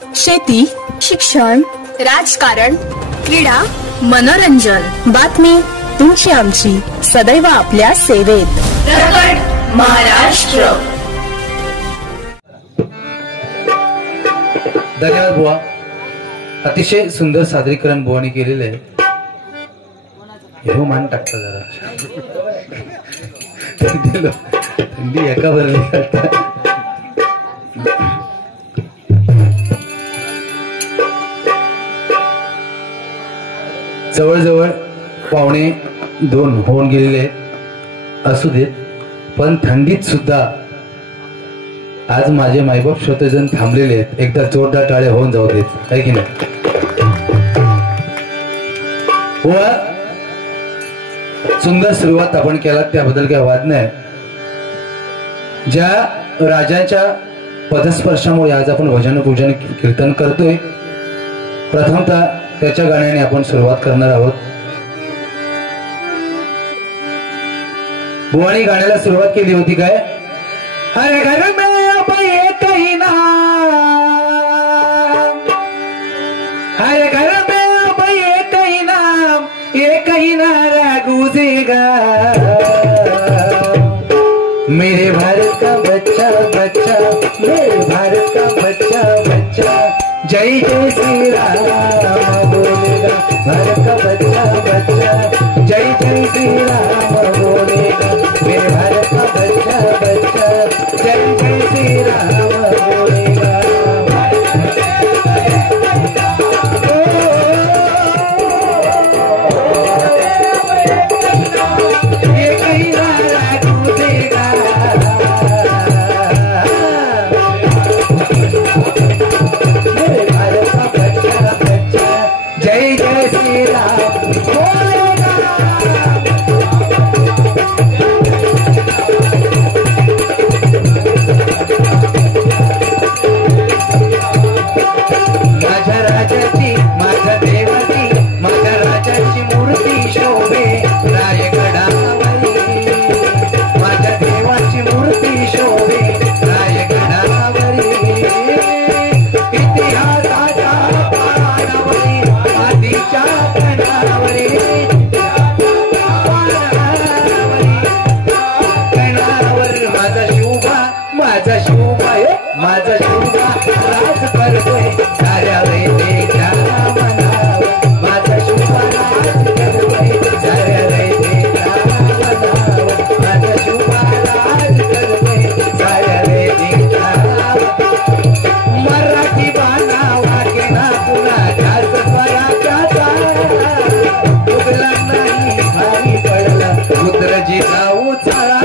शेती, शिक्षण, राजकारण, क्रीडा, मनोरंजन, बातमी तुमची आमची सदैव आपल्या सेवेत. प्रकट महाराष्ट्र. धन्यवाद बुवा. अतिशय सुंदर सादरीकरण बुवानी केलेले आहे. हे मान टाकता जरा थंडी एका भरली. जवळजवळ 1:45 होऊन गेलेले असू देत, पण थंडीत सुद्धा आज माझे मायबाप श्रोतेजन थांबलेले आहेत. एकदा जोरदार टाळ्या होऊन जाऊ देत, आहे की नाही? सुंदर सुरुवात आपण केला त्याबद्दल काही वाद नाही. ज्या राजांच्या पदस्पर्शामुळे आज आपण भजन पूजन कीर्तन करतोय, प्रथमतः त्याच्या गाण्याने आपण सुरुवात करणार आहोत. बुवानी गाण्याला सुरुवात केली होती काय? हर घर में अब एक ही नाम, हर घर में अब एक ही नाम, एक ही नारा गूंजेगा, मेरे भारत का बच्चा बच्चा, मेरे भारत का बच्चा बच्चा, जय जय श्री राम बोलेगा. भारत का बच्चा बच्चा, जय जय श्री राम बोलेगा. मेरे भारत का बच्चा बच्चा, जय जय श्री राम बोलेगा. ये कहीं नारा गूंजेगा, मेरे भारत का बच्चा बच्चा, जय जय श्री राम बोलेगा. माझ्या राजाची, माझ्या देवाची, माझ्या राजाची मूर्ती शोभे रायगडावरी, माझ्या देवाची मूर्ती शोभे रायगडावरी. इतिहासाच्या पानावरी, आधीच्या कणावरी, कणावर माझा शुभा, माझा शुभा, माझा शुभा राज करतोय साऱ्या वैदेच्या मनावर. माझा शुभा राज करतोय साऱ्या वैदेच्या मनावर. माझा शुभा राज करतोय साऱ्या वैदेच्या मनावर. मराठी बाणा वाकेना कुणाच्याच स्वराच्याचा, उगला नाही भारी पडला रुद्रजी जाऊ चला,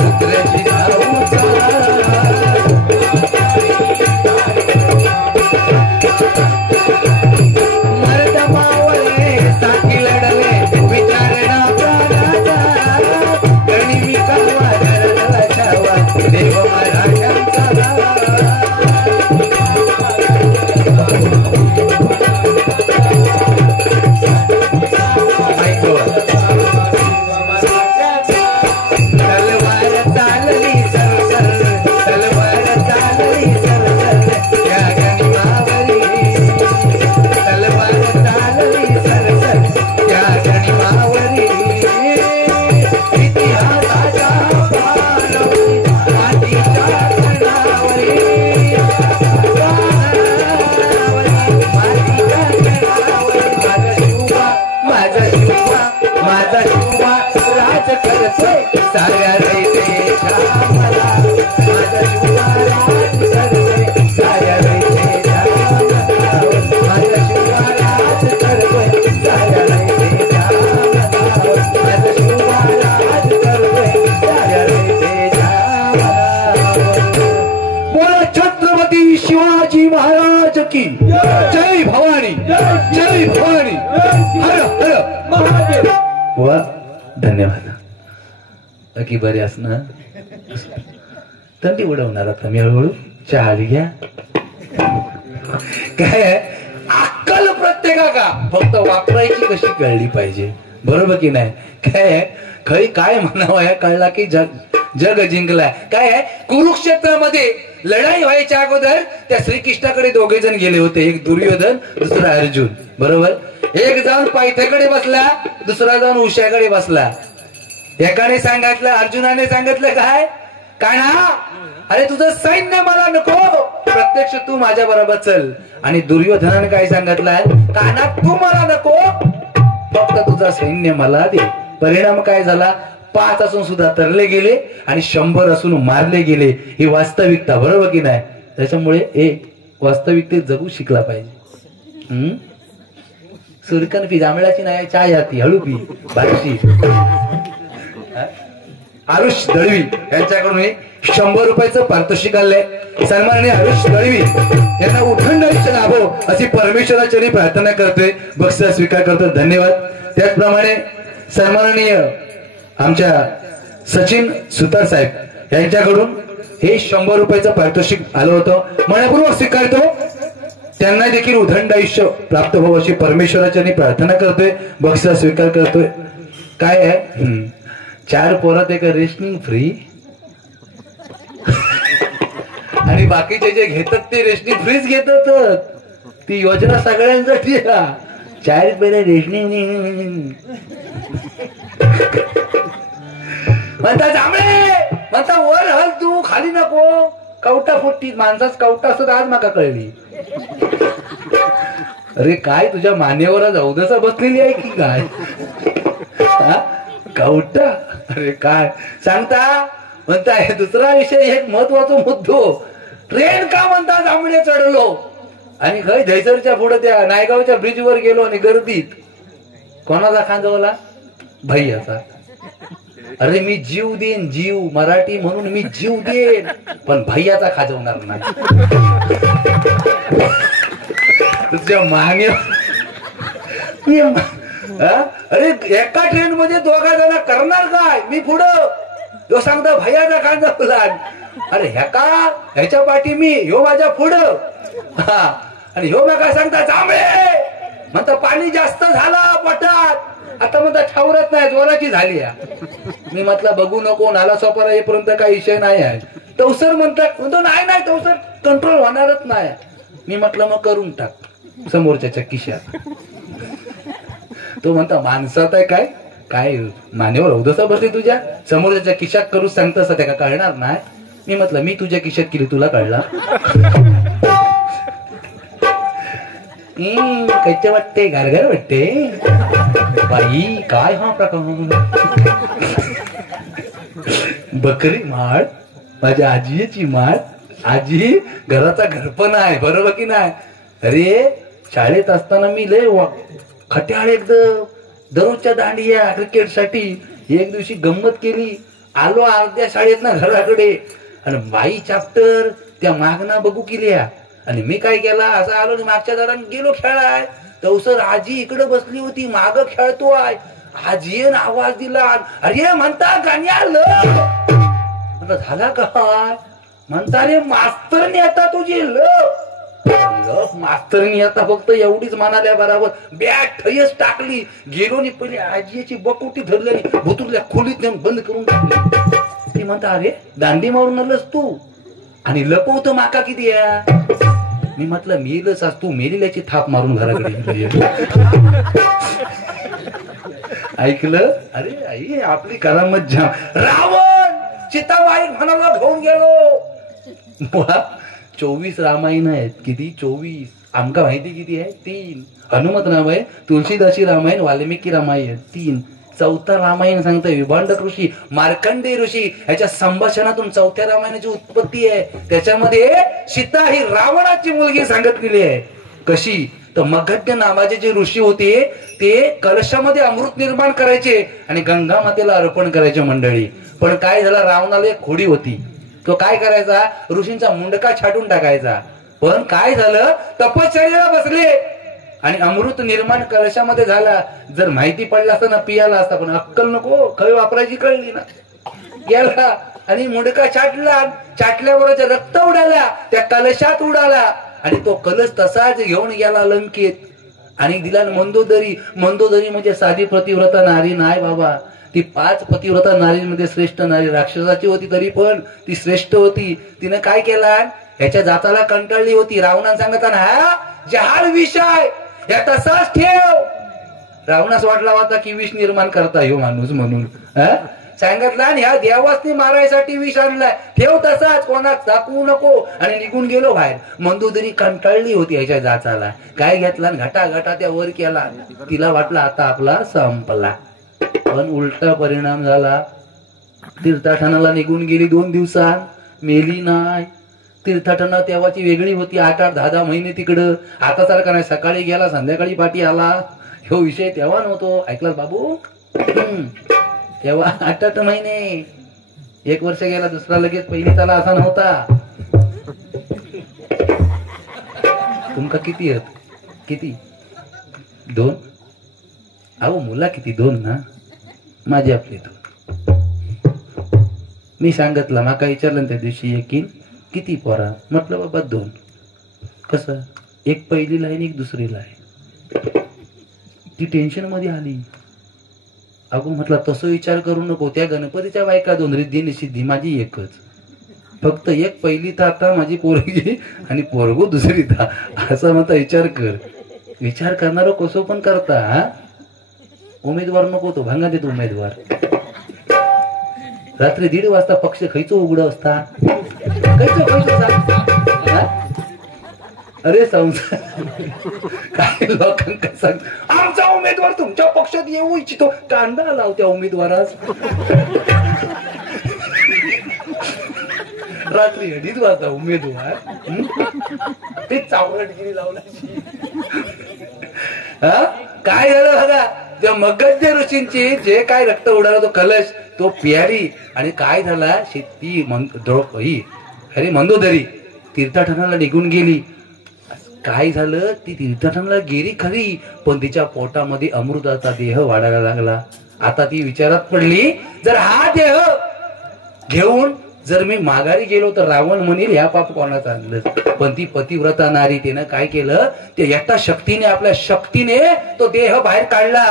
रुद्रजी जाऊ चला. मर्द मावळे साथी लढले विचारणा प्राणाचा, गणिमी कावा धरला छावा देव महाराजांचा. तलवार चालली सरसर, तलवार चालली सरसर या गणिमावरी, तलवार चालली सरसर या गणिमावरी. इतिहासाच्या पानावरी, आधीच्या कणावरी, माझा शुभा, माझा शुभा राज करतोय साऱ्या रयतेच्या मला. माझा शुभा राज करतोय साऱ्या रयतेच्या मनावर. माझा शुभा राज करतोय साऱ्या रयतेच्या मनावर. माझा शुभा राज करतोय साऱ्या रयतेच्या मनावर. बोला छत्रपती शिवाजी महाराज की जय भवानी, जय भवानी, हर हर महादेव. वा धन्यवाद. बाकी बरे असणार. थंडी उडवणार आता मी हळूहळू. चहा घ्या. काय अक्कल प्रत्येका फक्त वापरायची कशी कळली पाहिजे, बरोबर की नाही? काय खरी काय म्हणावं या कळला की जग जिंकलाय. काय आहे, कुरुक्षेत्रामध्ये लढाई व्हायच्या अगोदर त्या श्रीकृष्णाकडे दोघे जण गेले होते. एक दुर्योधन, दुसरा अर्जुन. बरोबर. एक जाऊन पायथ्याकडे बसला, दुसरा जाऊन उशाकडे बसला. एकाने सांगितलं, अर्जुनाने सांगितलं, काय कान्हा, अरे तुझं सैन्य मला नको, प्रत्यक्ष तू माझ्या बरोबर चल. आणि दुर्योधनाने काय सांगितलं, कान्हा तू मला नको, फक्त तुझा सैन्य मला दे. परिणाम काय झाला, 5 असून सुद्धा तरले गेले आणि 100 असून मारले गेले. ही वास्तविकता. बरोबर की नाही. त्याच्यामुळे वास्तविकतेत जगू शिकला पाहिजे. सुरकन पी, जांभळाची नाही, चाय हाती हळू पी, बारशी. आरुष दळवी यांच्याकडून 100 रुपयाचं पारितोषिक आलंय. सन्माननीय आरुष दळवी यांना उठंड आयुष्य लाभो अशी परमेश्वराची प्रार्थना करतोय. बक्षीस स्वीकार करतो. धन्यवाद. त्याचप्रमाणे सन्माननीय आमच्या सचिन सुतार साहेब यांच्याकडून हे 100 रुपयाचं पारितोषिक आलं होतं. मनपूर्वक स्वीकारतो. त्यांना देखील उदंड आयुष्य प्राप्त व्हावं अशी परमेश्वराची प्रार्थना करतोय. बक्षीस स्वीकार करतोय. काय आहे, 4 पोरात एक रेशनिंग फ्री आणि बाकीचे जे घेतात ते रेशनिंग फ्रीच घेतात. ती योजना सगळ्यांसाठी. 4 महिने रेशनिंग म्हणता, जांभळे म्हणता, वर हल तू, खाली नको. कवटा फुटती माणसाच कवटा असत, आज माका कळली. अरे काय तुझ्या मान्यवर अवदसा बसलेली आहे की काय, कवटा. अरे काय सांगता. म्हणताय दुसरा विषय, एक महत्वाचा मुद्दो, ट्रेन का म्हणता जांभळे चढलो आणि खय धैसरच्या पुढे त्या नायगावच्या ब्रिजवर गेलो आणि गर्दीत कोणाचा खांजवला, भैयाचा. अरे मी जीव देईन, जीव मराठी म्हणून मी जीव देईन, पण भैयाचा खाजवणार नाही. तुझ्या मान्य. अरे एका ट्रेन मध्ये 2 जण करणार काय, मी पुढं, तो सांगता भैयाचा खांजवला. अरे ह्याच्या पाठी मी, ह्यो माझ्या पुढं. आणि ह्यो काय सांगता, जांभळे म्हणता पाणी जास्त झाला पटात, आता म्हणता ठावरत नाही, जोराची झाली. मी म्हटलं बघू नको, नाला सोपारा येईपर्यंत काही विषय नाही आहे. तवसर म्हणतो नाही तवसर कंट्रोल होणारच नाही. मी म्हटलं मग करून टाक समोरच्या खिशात. तो म्हणता माणसात आहे काय काय मानेवर अवदसा बसली तुझ्या, समोरच्या खिशात करू सांगतस त्या का कळणार नाही. मी म्हटलं मी तुझ्या खिशात केली, तुला कळला. कैचे वाटते, गारगार वाटते बाई, काय हा प्रकार. बकरी माळ, माझ्या आजीची माळ. आजी घराचा घरपण आहे. बरोबर की नाही. अरे शाळेत असताना मी लय खट्याळ एकदम, दररोजच्या दांडिया क्रिकेटसाठी. एक दिवशी गंमत केली, आलो अर्ध्या शाळेत ना घराकडे आणि बाई चॅप्टर त्या मागणा बघू केल्या. आणि मी काय केला, असं आलो आणि मागच्या दारात गेलो खेळाय. तवसर आजी इकडे बसली होती, माग खेळतोय. आजीन आवाज दिला, अरे म्हणता गाणी आलं. म्हटलं झाला काय, म्हणता रे मास्तरनी आता तुझी लप मास्तरनी आता फक्त एवढीच म्हणाल्या बरोबर बॅट ठयच टाकली. गेलो नि पहिले आजीची बकुटी धरली आणि भुतुरल्या खोलीत नेऊन बंद करून टाकली. ती म्हणता अरे दांडी मारून आलंस तू आणि लपवतो माका किती आहे. मी म्हटलं मेलच आज तू मेलेल्याची थाप मारून घराकडे ऐकलं. अरे आई आपली करामत जाम. रावण चिताबाई म्हणाला घेऊन गेलो. 24 रामायण आहेत. किती 24, आमका माहिती किती आहे 3. हनुमत रामायण, तुळशीदासी रामायण, वाल्मिकी रामायण 3. 4था रामायण सांगतोय विभांडक ऋषी, मार्कंडेय ऋषी ह्याच्या संभाषणातून 4थ्या रामायणाची उत्पत्ती आहे. त्याच्यामध्ये सीता ही रावणाची मुलगी सांगितलेली आहे. कशी तर मगध नावाचे जे ऋषी होते ते कलशामध्ये अमृत निर्माण करायचे आणि गंगा मातेला अर्पण करायचे मंडळी. पण काय झालं, रावणाला एक खोडी होती. तो काय करायचा, ऋषींचा मुंडका छाटून टाकायचा. पण काय झालं, तपश्चर्याला बसले आणि अमृत निर्माण कलशामध्ये झाला. जर माहिती पडला असता ना पियाला असता, पण अक्कल नको, खळी वापरायची कळली ना. गेला आणि मुंडका छाटला. छाटल्याबरोबर रक्त उडाला, त्या कलशात उडाला आणि तो कलश तसाच घेऊन गेला लंकेत आणि दिला मंदोदरी. मंदोदरी म्हणजे साधी प्रतिव्रता नारी नाही बाबा. ती 5 पतिव्रता नारीमध्ये श्रेष्ठ नारी राक्षसाची होती, तरी पण ती श्रेष्ठ होती. तिने काय केला, ह्याच्या जाताला कंटाळली होती. रावणाने सांगताना हा जहाल विष आहे, या तसाच ठेव. रावणास वाटला होता की विष निर्माण करता येऊ माणूस म्हणून सांगितलं, आणि ह्या देवासनी मारायसाठी विष आणलाय, ठेव तसाच, कोणाच दाखवू नको. आणि निघून गेलो बाहेर. मंदोदरी कंटाळली होती ह्याच्या जाचाला. काय घेतला, घटा घटा त्या वर केला. तिला वाटलं आता आपला संपला, पण उलटा परिणाम झाला. तीर्थाटनाला निघून गेली 2 दिवसात, मेली नाही. तीर्थाटना तेव्हाची वेगळी होती. 8-8, 10-10 महिने तिकडं. आता सारखा नाही, सकाळी गेला संध्याकाळी पाठी आला. ह्यो विषय तेव्हा नव्हतो. ऐकलास बाबू, तेव्हा 8-8 महिने, 1 वर्ष गेला, दुसरा लगेच पहिली त्याला असा नव्हता. तुमका किती आहेत? किती? 2? अहो मुला किती? 2 ना. माझी आपली 2. मी सांगितलं, माका विचारलं त्या दिवशी एकीन किती पोरा, म्हटलं बाबा 2. कसं, एक पहिलीला आहे आणि एक दुसरीला आहे. ती टेन्शन मध्ये आली. अगो म्हटलं तसं विचार करू नको, त्या गणपतीच्या बायका 2, रिद्धी निषिद्धी, माझी एकच. फक्त एक पहिली तर आता माझी पोरगी आणि पोरगो दुसरी था, असा म्हणता विचार कर. विचार करणारा कसो पण करता. हा उमेदवार नको तो भांगा देतो उमेदवार. रात्री 1:30 वाजता पक्ष खैचो उघड असता. अरे संसार काय लोकांना सांग, आमचा उमेदवार तुमच्या पक्षात येऊ इच्छितो, कांदा लाव त्या उमेदवारास. रात्री 2:30 वाजता उमेदवार ते चावरटगिरी लावण्याची. काय झालं बघा, त्या मगध्य ऋषींची जे काय रक्त उडाला तो कलश तो प्यारी. आणि काय झाला, शेती अरे मंदोदरी तीर्थाटनाला निघून गेली. काय झालं, ती तीर्थाटनाला गेली खरी, पण तिच्या पोटामध्ये अमृताचा देह वाढायला लागला. आता ती विचारात पडली, जर हा देह घेऊन जर मी माघारी गेलो तर रावण म्हणेल ह्या पाप कोणाचं आणलं. पण ती पतिव्रता नारी तिनं काय केलं, ते एका शक्तीने, आपल्या शक्तीने तो देह बाहेर काढला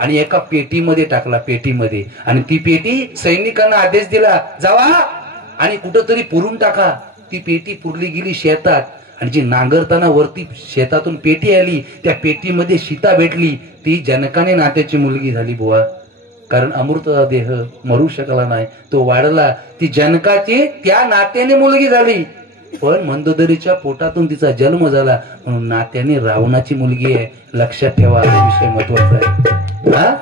आणि एका पेटीमध्ये टाकला, पेटीमध्ये. आणि ती पेटी सैनिकांना आदेश दिला, जावा आणि कुठंतरी पुरून टाका. ती पेटी पुरली गेली शेतात, आणि जी नांगरताना वरती शेतातून पेटी आली, त्या पेटीमध्ये सीता भेटली. ती जनकाने नात्याची मुलगी झाली बुवा, कारण अमृतचा देह मरू शकला नाही, तो वाढला. ती जनकाची त्या नात्याने मुलगी झाली, पण मंदोदरीच्या पोटातून तिचा जन्म झाला म्हणून नात्याने रावणाची मुलगी आहे. लक्षात ठेवा, हा विषय महत्वाचा आहे. हा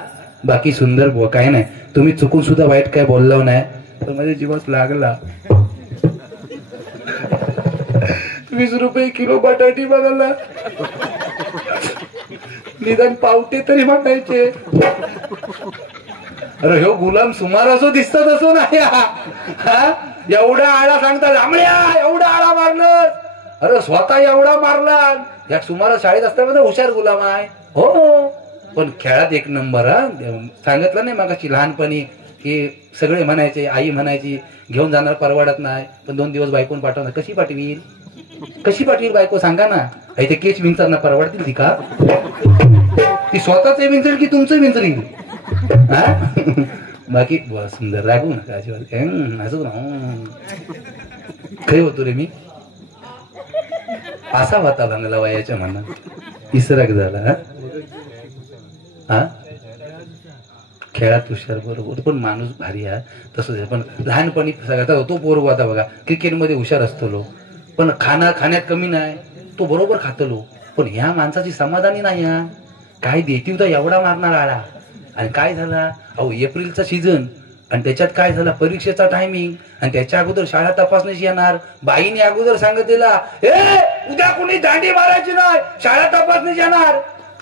बाकी सुंदर बुवा, काय नाही. तुम्ही चुकून सुद्धा वाईट काय बोललो नाही, तर माझ्या जीवास लागला. 20 रुपये किलो बटाटी बघायला, निदान पावटे तरी म्हणायचे. अरे ह्यो गुलाम सुमार असो दिसतात असो नाही. एवढा आळा सांगतात, आमळ्या एवढा आळा मारलं. अरे स्वतः एवढा मारला. या सुमार शाळेत असताना हुशार गुलाम आहे हो, पण खेळात 1 नंबर. सांगितलं नाही मागाशी लहानपणी की सगळे म्हणायचे, आई म्हणायची घेऊन जाणार परवडत नाही, पण 2 दिवस बायकोन पाठवणार. कशी पाठवील, कशी पाठवील बायको सांगा ना. ते केच विंचरना परवडतील ती का? ती स्वतःच विंचर की तुमचं विंचरील. बाकी सुंदर रागू नका अजिबात. असं काही होतो रे मी, असा होता भांगला वयाच्या मनात, इसराक झाला. हा खेळात हुशार बरोबर, पण माणूस भारी आहे तसं. पण लहानपणी सगळ्यात तो पोरगो आता बघा क्रिकेटमध्ये हुशार असतो लो, पण खाण्यात कमी नाही, तो बरोबर खातलो. पण ह्या माणसाची समाधानी नाही. काय देती होता एवढा मारणार आळा. आणि काय झाला, अहो एप्रिलचा सीझन, आणि त्याच्यात काय झाला, परीक्षेचा टायमिंग, आणि त्याच्या अगोदर शाळा तपासण्याची येणार. बाईने अगोदर सांगितलेला, उद्या कुणी दांडी मारायची नाही, शाळा तपासण्याची येणार.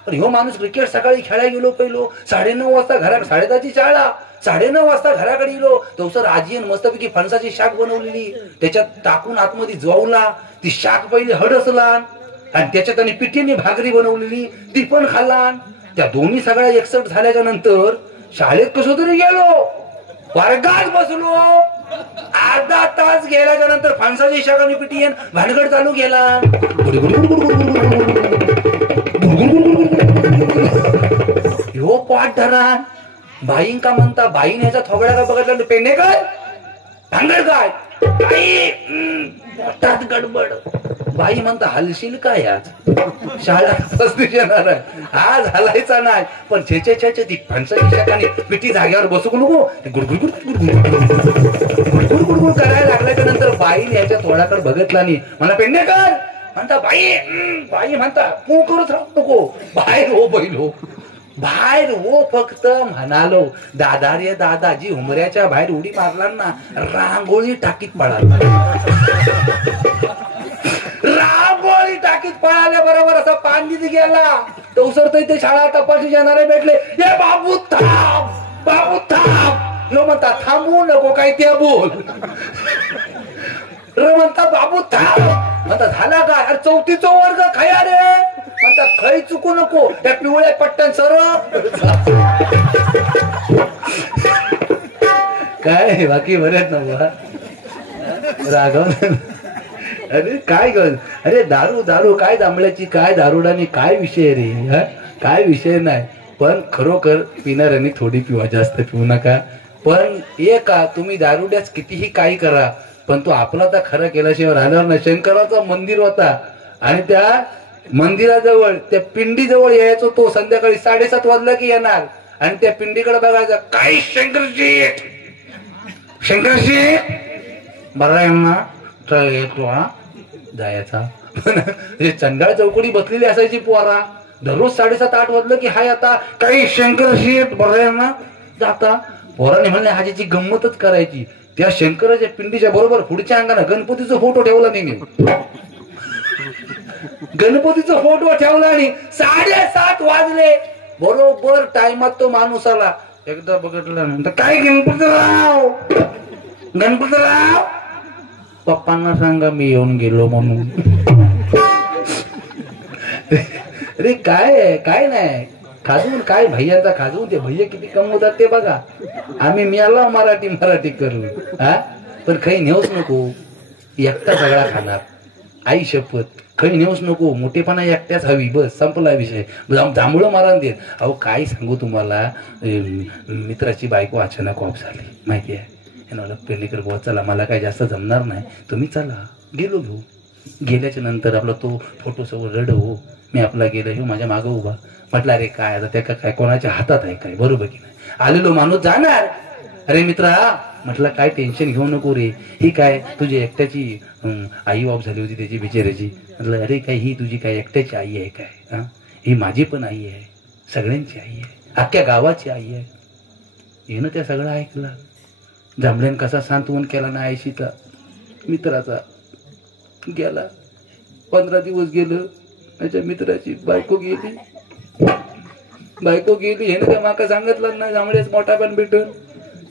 पण ह्यो माणूस क्रिकेट सकाळी खेळायला गेलो, पहिलो 9:30 वाजता घरा, 10:30ची शाळा, 9:30 वाजता घराकडे गेलो. तो सर आजीन मस्तपैकी फणसाची शाक बनवलेली, त्याच्यात टाकून आतमध्ये ज्वावला. ती शाक पहिली हडसला, आणि त्याच्यात आणि पिठीने भाकरी बनवलेली ती पण खाल्ला. त्या दोन्ही सगळ्या एकसट झाल्याच्या नंतर शाळेत कसं तरी गेलो, वर्गात बसलो. अर्धा तास गेल्याच्या नंतर फणसाची शाक आणि पिठी भानगड चालू केला. ह्यो पाठ धरा, बाईन का म्हणता, बाईन ह्याचा थोबडा का बघितला, पेंडे काय भांगड काय मोठात गडबड. बाई म्हणता हलशील काय आज, शाळा पस्तीस येणार आहे, आज हलायचा नाही. पण छेचे छेचे ती फणसाची पिठी जाग्यावर बसू नको, गुडगुड गुडगुड करायला लागल्याच्या नंतर बाईने याच्या तोडाकडे बघितला नाही. मला पेंडे कर म्हणता, बाई म्हणता तू करत राहू नको, बाहेर हो बैल हो, बाहेर हो फक्त म्हणालो. दादा रे दादाजी उमऱ्याच्या बाहेर उडी मारला ना, रांगोळी टाकीत पळाला. रांगोळी टाकीत पळाल्या बरोबर असा पाणी गेला. तो उसरतोय ते शाळा तपासणी जाणारे भेटले, ये बाबू थांब, बाबू थांब. नो म्हणता थांबू नको काय ते बोल. म्हणता बाबू थांब, म्हणता झाला काय, अरे चौथीचा वर्ग खया रे, म्हणता खै चुकू नको, त्या पिवळ्या पट्ट्यान सरळ. काय बाकी बरेच ना राघव. अरे काय ग, अरे दारू दारू काय जांभळ्याची, काय दारुडानी, काय विषय रे, काय विषय नाही. पण खरोखर पिणाऱ्यांनी थोडी पिवा, जास्त पिऊ नका. पण का तुम्ही दारुड्याच कितीही काही करा, पण तो आपला तर खरं केल्याशिवाय राहणार नाही. शंकराचं मंदिर होता आणि त्या मंदिराजवळ त्या पिंडीजवळ यायचो तो. संध्याकाळी 7:30 वाजला की येणार आणि त्या पिंडीकडे बघायचं, काय शंकरजी शंकरजी बरा आहे ना, येतो हा जायचा. चंडाळ चौकडी बसलेली असायची पोरा. दररोज 7:30-8 वाजलं की हाय आता काही शंकरजी बरा आहे ना, जाता. पोराने म्हणले हाजीची गंमतच करायची. त्या शंकराच्या पिंडीच्या बरोबर पुढच्या अंगाने गणपतीचा फोटो ठेवला नाही मी. गणपतीचा फोटो ठेवला आणि 7:30 वाजले बरोबर टाइमात तो माणूस आला. एकदा बघितलं नंतर, काय गणपतीराव गणपतीराव, पप्पांना सांगा मी येऊन गेलो म्हणून. अरे काय नाही, खाजून काय भैयांचा खाजून, ते भैया किती कमवतात ते बघा. आम्ही मिळाला मराठी करू हा, पण काही नेऊच नको, एकटा सगळा खाणार. आई शपथ काही नेऊच नको, मोठेपणा एकट्याच हवी, बस संपला विषय. जांभळं मारण देत. अहो काय सांगू तुम्हाला, मित्राची बायको अचानक ऑफ झाली माहिती आहे. मला पेलीकर बुवा चला मला काय जास्त जमणार नाही, तुम्ही चला. गेलो घेऊ. गेल्याच्या नंतर आपला तो फोटो समोर रड हो, मी आपला गेलो हे माझ्या मागं उभा. म्हटलं अरे काय आता त्या काय कोणाच्या हातात आहे काय, बरोबर की नाही. आलेलो माणूस जाणार. अरे मित्रा म्हटलं काय टेन्शन घेऊ नको रे, ही काय तुझी एकट्याची आई ऑफ झाली होती त्याची बिचाऱ्याची. म्हटलं अरे काय ही तुझी काय एकट्याची आई आहे काय, हा ही माझी पण आई आहे, सगळ्यांची आई आहे, अख्ख्या गावाची आई आहे. येणं त्या सगळं ऐकलं. जांभळ्यान कसा सांत्वन केला ना आयशीचा मित्राचा. गेला 15 दिवस गेलं. माझ्या मित्राची बायको गेली. हे ना माका सांगितलं नाही. जांभळ्याच मोठा पण भेटून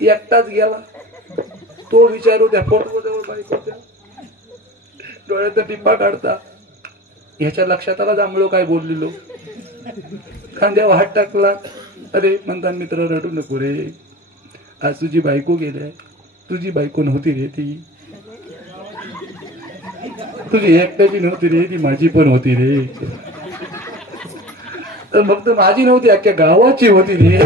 एकटाच गेला. तो विचारू त्या फोटो जवळ बायकोच्या डोळ्याचा टिप्पा काढता. ह्याच्या लक्षात आला जांभळो काय बोललेलो. खांद्यावर हात टाकला. अरे म्हणता मित्र रडू नको रे, आज तुझी बायको गेली. तुझी बायको नव्हती रे ती, तुझी एकट्याची नव्हती रे ती, माझी पण होती रे. तर फक्त माझी नव्हती, अख्ख्या गावाची होती रे.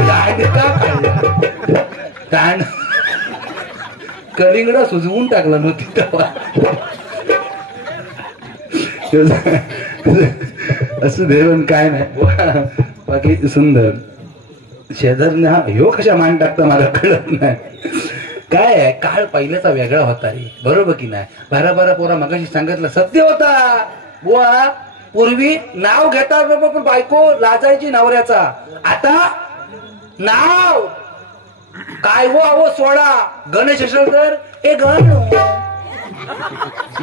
कलिंगडा सुजवून टाकला नव्हती तेव्हा. असं देवन काय नाही बाकी सुंदर. शेजारने हा ह्यो कशा मान टाकता मला कळत नाही. काय आहे काळ पहिल्याचा वेगळा होता रे, बरोबर की नाही. 12 पोरा मगाशी सांगितलं सत्य होता बुवा. पूर्वी नाव घेता पण बायको लाजायची नवऱ्याचा. आता नाव काय वो अहो सोडा. गणेश असेल तर ए गणू,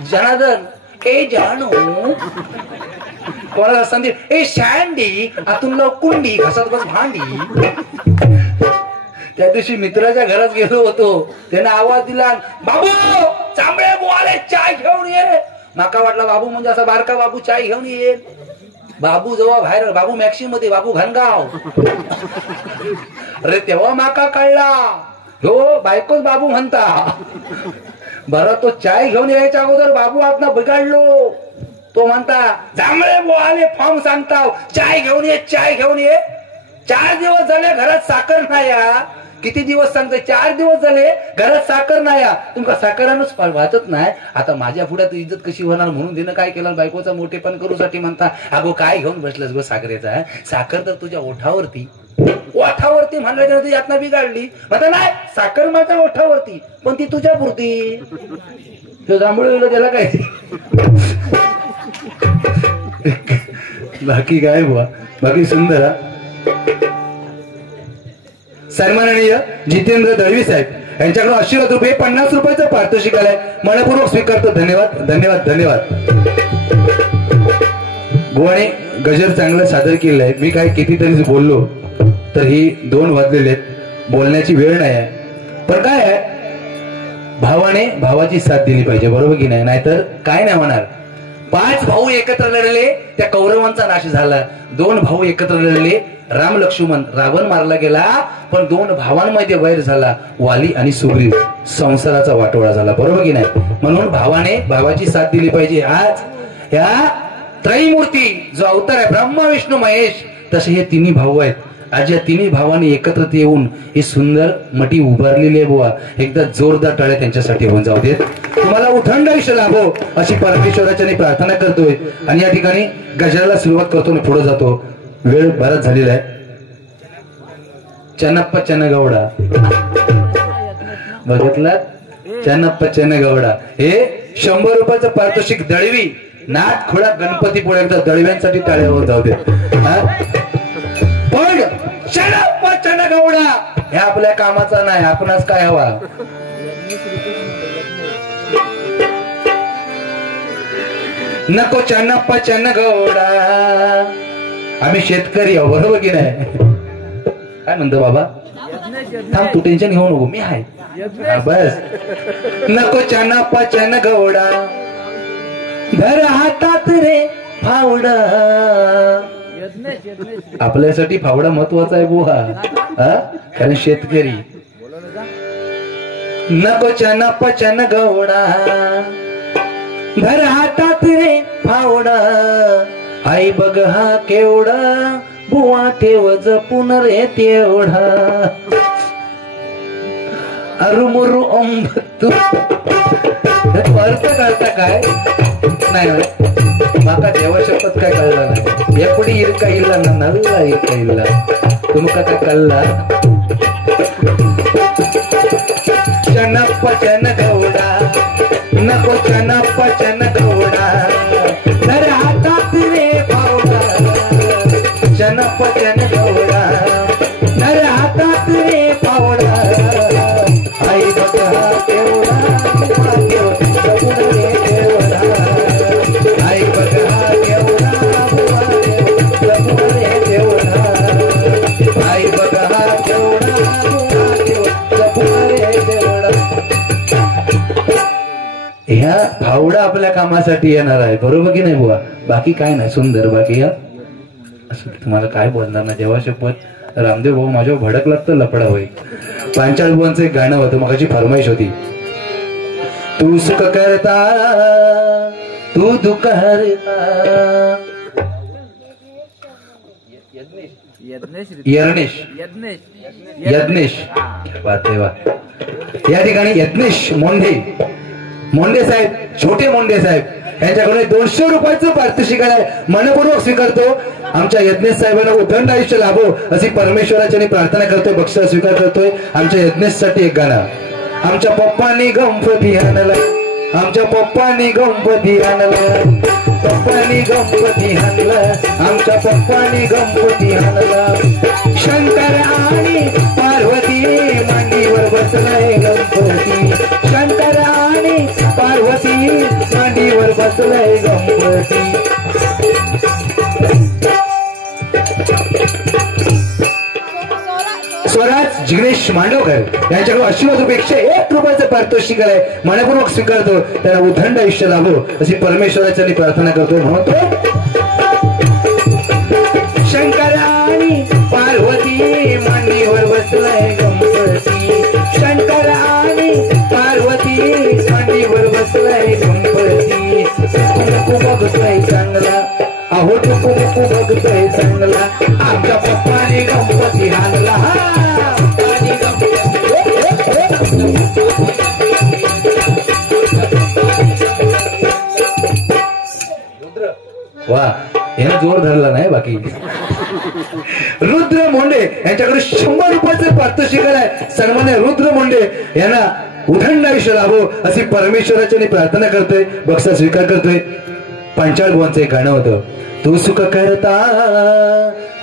जनार्दन ए जानू, कोणाला संदीप ए शँडी, आतून कुंडी घसात बस भांडी. त्या दिवशी मित्राच्या घरात गेलो होतो. त्याने आवाज दिला, बाबू चांबळे बुवाले चाय घेऊन ये. माका वाटला बाबू म्हणजे असा बारका बाबू चाय घेऊन येईल. बाबू जेव्हा बाहेर, बाबू मॅक्सी मध्ये, बाबू घनगाव. अरे तेव्हा माका कळला हो बायकोच बाबू म्हणता. बरं तो चाय घेऊन यायच्या अगोदर बाबू आतना बिघडलो. तो म्हणता जांभळे बुवाले फॉर्म सांगता, चाय घेऊन ये चाय घेऊन ये. 4 दिवस झाले घरात साखर नाही. किती दिवस सांगतोय? 4 दिवस झाले घरात साखर नाही. तुमका साखरानच वाचत नाही. आता माझ्या पुढ्यात इज्जत कशी होणार म्हणून तिनं काय केलं, बायकोचा मोठेपण करूसाठी म्हणता अगो काय घेऊन बसलंस गो साखरेचा? साखर तर तुझ्या ओठावरती म्हणल्याच्या यातना बिघाडली. म्हणता नाही साखर माझ्या ओठावरती पण ती तुझ्या पुरती. जांभूळ त्याला काय बाकी काय बुवा, बाकी सुंदर. सन्माननीय जितेंद्र दळवी साहेब यांच्याकडे 80 रुपये 50 रुपयाचं पारितोषिक आलंय. मनपूर्वक स्वीकारतो. धन्यवाद धन्यवाद धन्यवाद. बुवाने गजर चांगलं सादर केलेलं आहे. मी काय कितीतरी बोललो तर ही 2 वाजलेले आहेत, बोलण्याची वेळ नाही आहे. पण काय आहे, भावाने भावाची साथ दिली पाहिजे, बरोबर की नाही? नाहीतर काय नाही होणार. 5 भाऊ एकत्र लढले, त्या कौरवांचा नाश झाला. 2 भाऊ एकत्र लढले, राम लक्ष्मण, रावण मारला गेला. पण 2 भावांमध्ये वैर झाला, वाली आणि सुग्रीव, संसाराचा वाटोळा झाला, बरोबर की नाही? म्हणून भावाने भावाची साथ दिली पाहिजे. आज या त्रैमूर्ती जो अवतार आहे ब्रह्मा विष्णू महेश, तसे हे 3 भाऊ आहेत. आज या 3 भावांनी एकत्र येऊन ही सुंदर मटी उभारलेली आहे बुवा. एकदा जोरदार टाळ्या त्यांच्यासाठी होऊन जाऊ देत. तुम्हाला उथंड आयुष्य लाभो अशी परमेश्वराच्या प्रार्थना करतोय. आणि या ठिकाणी गजराला सुरुवात करतो आणि पुढे जातो. वेळ बराच झालेला आहे. चन्नप्पा चन्नगौडा बघितलं? चन्नप्पा चन्नगौडा हे 100 रुपयाचं पारितोषिक. दळवी नाथ खोडा गणपती पुढे एकदा दळव्यांसाठी टाळ्या होऊन जाऊ दे. पण चन्नप्पा चन्नगौडा हे आपल्या कामाचा नाही. आपणास काय हवा? नको चन्नप्पा चन्नगौडा. आम्ही शेतकरी आहो, बरोबर की नाही? काय म्हणतो बाबा? थांब तू टेन्शन घेऊ नको, मी आहे बस. नको चन्नप्पा चन्नगौडा धर हातात रे फावडा. आपल्यासाठी फावडा महत्वाचा आहे बुवा, कारण शेतकरी. नको चन्नप्पा चन्नगौडा धर हातात रे फावडा. आई बघ हा केवढा, बुवा ठेव जपून रे तेवढा. अरुमुरु ओंबतू अर्थ कळता काय नाही? माका देवा शपथ काय कळला नाही. एपडी इरका इल्ला नल्ला इरका इल्ला तुमका काय कळला? चन्नप्पा चन्नगौडा नको चन्नप्पा चन्नगौडा धर हातात रे फावडा. चन्नप्पा चन्नगौडा धर हातात रे फावडा. आई बघा केवढा, आई बघा केवढा, आई बघा ह्या फावडा आपल्या कामासाठी येणार आहे, बरोबर की नाही बुवा? बाकी काय नाही, सुंदर. बाकी असं तुम्हाला काय बोलणार ना. जेव्हा शपथ रामदेव भाऊ माझ्यावर भडकलात तर लपडा होईल. पांचाळ बुवांचं एक गाणं होतं, मगाची फरमाईश होती. तू सुख करता तू दुःख हरता. यज्ञेश बात आहे वा. या ठिकाणी यज्ञेश मोंडे साहेब, छोटे मोंडे साहेब यांच्याकडे 200 रुपयाचं पारितोषिक आहे. मनपूर्वक स्वीकारतो. आमच्या यज्ञेश साहेबांना उदंड आयुष्य लाभो अशी परमेश्वराची प्रार्थना करतोय. बक्षीस स्वीकार करतोय. आमच्या यज्ञेशसाठी एक गाणं. आमच्या पप्पांनी गणपती आणला, आमच्या पप्पांनी गणपती आणला, पप्पांनी गणपती आणला, आमच्या पप्पांनी गणपती आणला. शंकर आणि पार्वती मांडीवर बसलाय गणपती. शंकर आणि पार्वती मांडीवर बसलाय गणपती. स्वराज जिग्नेश मांडवकर यांच्याकडे 80 रुपये 101 रुपयाचं पारितोषिक आहे. मनपूर्वक स्वीकारतो. त्यांना उदंड आयुष्य लाभो अशी परमेश्वराची प्रार्थना करतो. म्हणतो शंकर आणि पार्वती मांडीवर बसलाय गणपती. शंकर आणि पार्वती मांडीवर बसलाय गणपती. टुकू बघतोय चांगला, अहो टुकू बघतोय चांगला. आमच्या पप्पाने गणपती वा यानं जोर धरला नाही बाकी. रुद्र मोंडे यांच्याकडे 100 रुपयाचे पारितोषिक आहे. सन्मान्य रुद्र मोंडे यांना उदंड आयुष्य लाभो अशी परमेश्वराची मी प्रार्थना करतोय. बक्षीस स्वीकार करतोय. पंचाळ बुवांचं एक गाणं होतं. तू सुख करता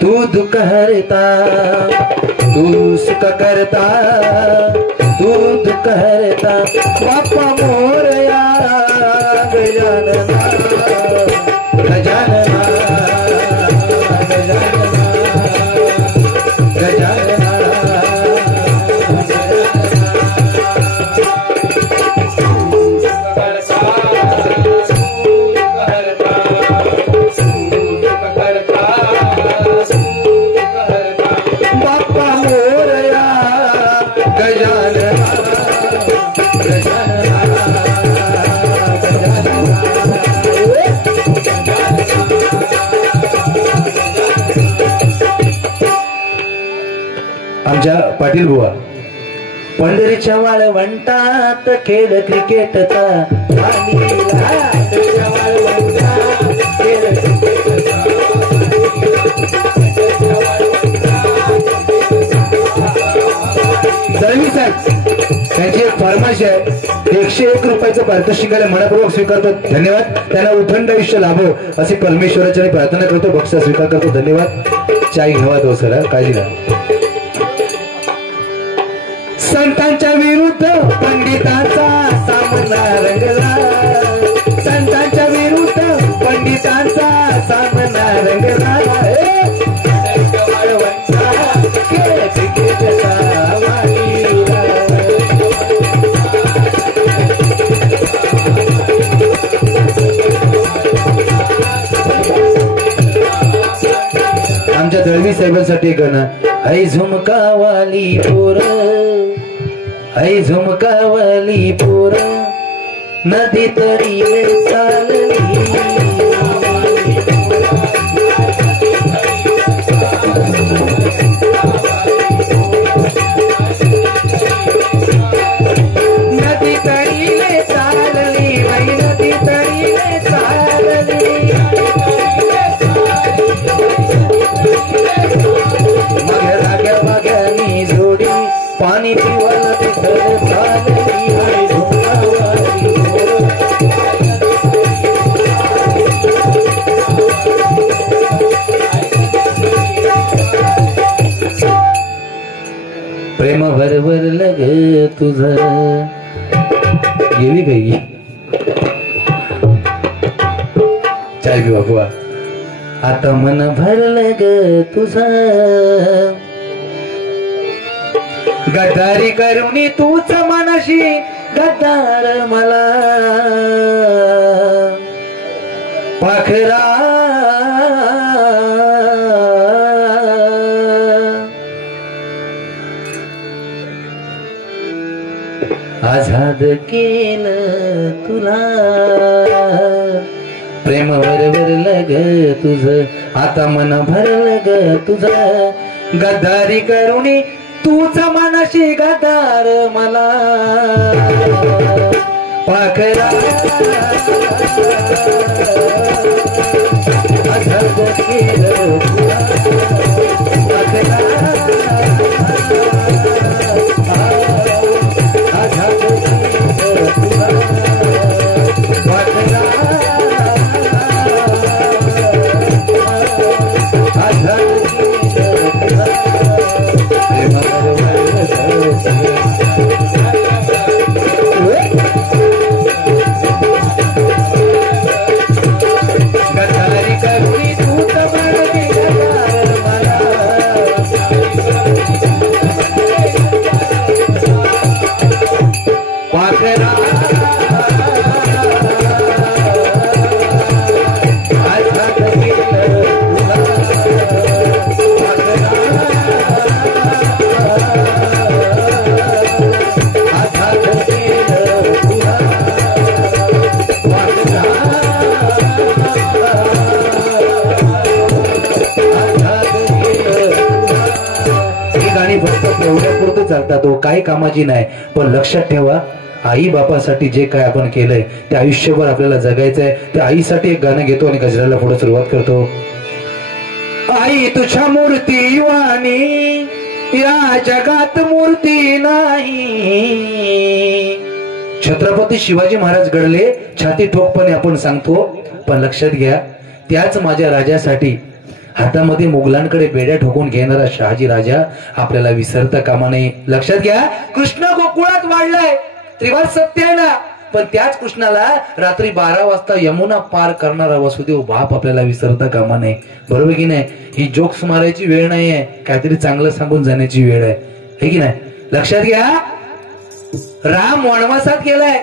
तू दुःख हरता, तू सुख करता तू दुःख हरता, बाप्पा मोरया गजानना गजानना गजानना गजानना. आमच्या पाटील बुवा पंढरीच्या वाळवंटात खेळ क्रिकेटचा, त्यांची एक फरमाईश आहे. 101 रुपयाचं पारितोषिकाला मनपूर्वक स्वीकारतो. धन्यवाद. त्यांना उदंड आयुष्य लाभो अशी परमेश्वराची प्रार्थना करतो. बक्षीस स्वीकार करतो. धन्यवाद. चाय घेवा तो सर, काळजी घ्या. संतांच्या विरुद्ध पंडितांचा सामना रंगला, संतांच्या विरुद्ध पंडितांचा सामना रंगला. आमच्या दळवी साहेबांसाठी गाणं. आई झुमकावाली पोर, आई झुमकावाली पोर नदी तरी चालली, नदी तरी चालली, बाई नदी तरी चालली. मागे राग्या बाग्यानी जोडी पाणी पिवायला तिथं चालली. आई झुमकावाली प्रेम भरभरलं ग तुझं. गेली काही चाय घेऊ बाबा. आता मन भरलं ग तुझं, गद्दारी करुणी तूच मनाशी गद्दार मला पाखरा. आझाद केलं तुला, प्रेम भरभरलं ग तुझं, आता मन भरलं ग तुझं, गद्दारी करुणी तूच मनाशी गद्दार मला पाखरा. आझाद केलं तुला पाखरा, आझाद केलं तुला पाखरा, आझाद केलं तुला. गद्दारी करुणी तूच मनाशी गद्दार मला पाखरा. आझाद केलं तुला पाखरा, आझाद केलं तुला पाखरा, आझाद केलं तुला. ही गाणी फक्त तेवढ्यापुरतं चालतात. काही कामाची नाही. पण लक्षात ठेवा आई बापासाठी जे काय आपण केलंय ते आयुष्यभर आपल्याला जगायचंय. त्या आईसाठी एक गाणं घेतो आणि गजराला पुढे सुरुवात करतो. आई तुझ्या मूर्ती वाणी या जगात मूर्ती नाही. छत्रपती शिवाजी महाराज घडले छाती ठोकपणे आपण सांगतो, पण लक्षात घ्या त्याच माझ्या राजासाठी हातामध्ये मुघलांकडे बेड्या ठोकून घेणारा शहाजी राजा आपल्याला विसरता कामा नये. लक्षात घ्या कृष्ण गोकुळात वाढलाय, त्रिवार सत्य आहे ना, पण त्याच कृष्णाला रात्री 12 वाजता यमुना पार करणारा वसुदेव बाप आपल्याला विसरता कामा नये. बरोबर की नाही? ही जोक्स मारायची वेळ नाहीये, काहीतरी चांगलं सांगून जाण्याची वेळ आहे, हे की नाही? लक्षात घ्या राम वनवासात गेलाय,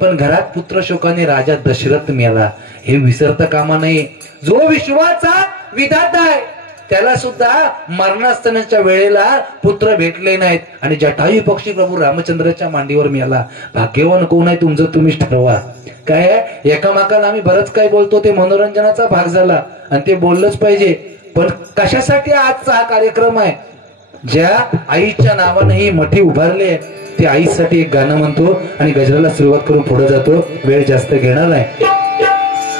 पण घरात पुत्र शोकाने राजा दशरथ मेला, हे विसरता कामा नये. जो विश्वाचा विधाता आहे त्याला सुद्धा मरणास्थानाच्या वेळेला पुत्र भेटले नाहीत आणि जटायू पक्षी प्रभू रामचंद्राच्या मांडीवर मेला. भाग्यवान कोण आहे तुमचं तुम्हीच ठरवा. काय एकामेकाला आम्ही बरंच काय बोलतो, ते मनोरंजनाचा भाग झाला आणि ते बोललंच पाहिजे, पण कशासाठी आजचा हा कार्यक्रम आहे? ज्या आईच्या नावाने मठी उभारले ते आईसाठी एक गाणं म्हणतो आणि गजराला सुरुवात करून पुढे जातो, वेळ जास्त घेणार नाही.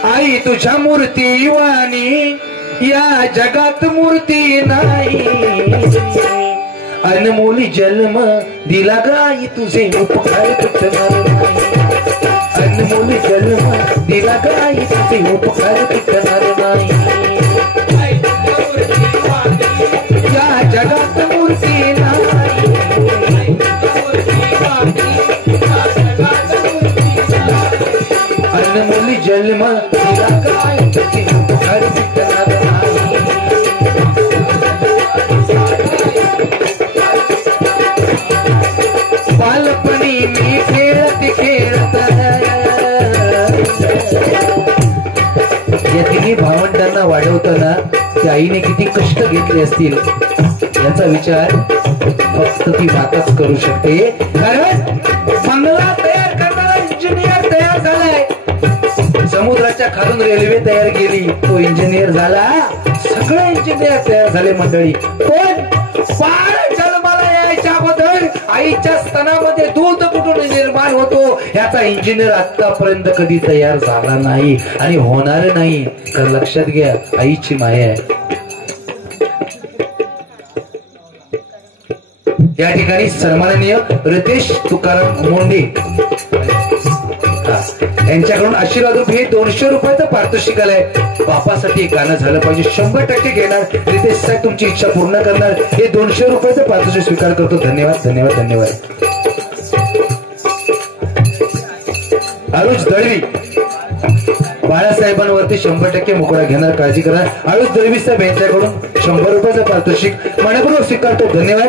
आई तुझ्या मूर्ती वाणी या जगात मूर्ती नाही. अनमोल जन्म दिला गाई तुझे उपकार तुटणार नाही. अनमोल जन्म दिला गाई तुझे उपकार तुटणार नाही. या जगात मूर्ती नाही. अनमोल जन्म दिला गाई तुझे उपकार तुटणार नाही. बालपणी मी खेळत खेळत या तिन्ही भावंडांना वाढवताना त्या आईने किती कष्ट घेतले असतील याचा विचार फक्त ती माताच करू शकते. कारण बंगला तयार करणारा इंजिनियर तयार झालाय, समुद्राच्या खालून रेल्वे तयार केली तो इंजिनियर झाला, सगळे इंजिनियर तयार झाले मंडळी, पण बाळ जन्माला यायच्या अगोदर आईच्या स्तनामध्ये दूध कुठून निर्माण होतो याचा इंजिनियर आतापर्यंत कधी तयार झाला नाही आणि होणार नाही. तर लक्षात घ्या आईची माया आहे. या ठिकाणी सन्माननीय रितेश तुकाराम मोंडे यांच्याकडून आशीर्वाद रूप हे 200 रुपयाचं पारितोषिक आलंय. बापासाठी एक गाणं झालं पाहिजे, 100% घेणार रितेश साहेब, तुमची इच्छा पूर्ण करणार. हे 200 रुपयाचं पारितोषिक स्वीकार करतो. धन्यवाद धन्यवाद धन्यवाद. आरुष दळवी बाळासाहेबांवरती 100% मोकळा घेणार, काळजी करा. आरुष दळवी साहेब यांच्याकडून 100 रुपयाचं पारितोषिक मनपूर्वक स्वीकारतो. धन्यवाद.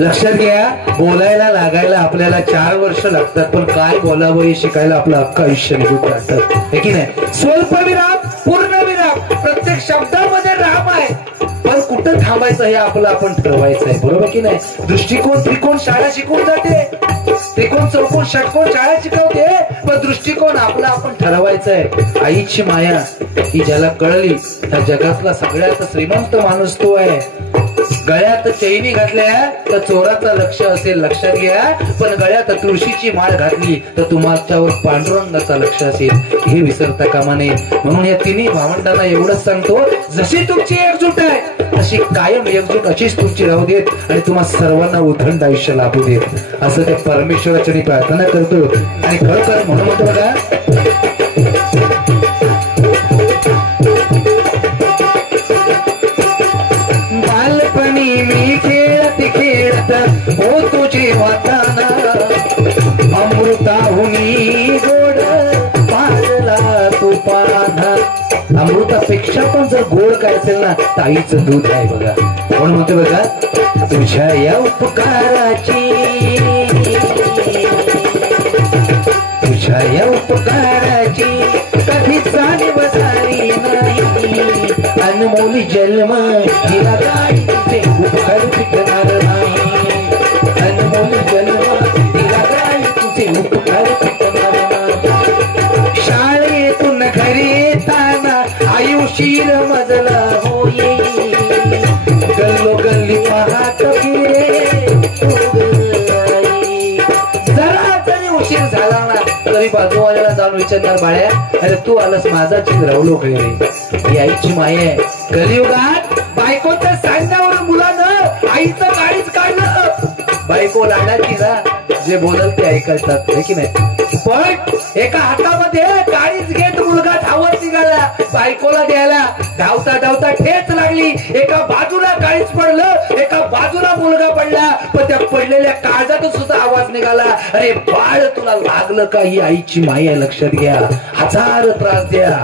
लक्षात घ्या बोलायला लागायला आपल्याला 4 वर्ष लागतात, पण काय बोलावं हे शिकायला आपलं अख्खं आयुष्य निघून जातं, हे की नाही? स्वल्प विराम पूर्ण विराम, प्रत्येक शब्दामध्ये राम आहे, पण कुठं थांबायचं हे आपलं आपण ठरवायचं आहे. बरोबर की नाही? दृष्टिकोन त्रिकोण शाळा शिकवून जाते, त्रिकोण चौकोन षटकोन शाळा शिकवते, पण दृष्टिकोन आपला आपण ठरवायचं आहे. आईची माया ही ज्याला कळली त्या जगातला सगळ्यात श्रीमंत माणूस तो आहे. गळ्यात चैनी घातल्या तर चोराचा लक्ष असेल, लक्षात घ्या, पण गळ्यात तुळशीची माळ घातली तर तुमच्यावर पांडुरंगाचा लक्ष असेल, हे विसरता कामा नये. म्हणून या तिन्ही भावंडांना एवढंच सांगतो, जशी तुमची एकजूट आहे तशी कायम एकजूट अशीच तुमची राहू देत आणि तुम्हा सर्वांना उदंड आयुष्य लाभू देत, असं त्या परमेश्वराची मी प्रार्थना करतो. आणि खरं म्हणून म्हणतो बघा, बालपणी मी खेळत खेळत हो तुझे वाताना, अमृताहुनी गोड पाजला तू पाना. अमृतापेक्षा पण जर गोड काय असेल ना तर आईचं दूध आहे बघा. म्हणून म्हणतो बघा, तुझ्या या उपकाराची, तुझ्या या उपकाराची कधी जाणीव झाली नाही. अनमोल जन्म दिला गाई तुझे उपकार फिटणार नाही. अनमोल जन्म दिला गाई तुझे उपकार फिटणार नाही. शाळेतून घरी येताना आयुष्य मजला होई, गल्लो गल्ली पाहत फिरे बाजूवाल्याला जाऊन विचारणार, बाळ्या अरे तू आलास माझा चित्रवलो काही रे. ही आईची माया आहे. कलियुगात बायकोच्या सांगण्यावर मुलानं आईचं काळीच काढलं. बायको लाडाची ना, जे बोलल ते ऐकायचं आहे की नाही. पण एका हातामध्ये काळीच घेत मुलगा धावत निघाला बायकोला द्यायला. धावता धावता ठेच लागली. एका बाजूला काळीच पडलं, एका बाजूला मुलगा पडला. पण त्या पडलेल्या काळजातून सुद्धा आवाज निघाला, अरे बाळ तुला लागलं का. ही आईची माया लक्षात घ्या. हजार त्रास द्या,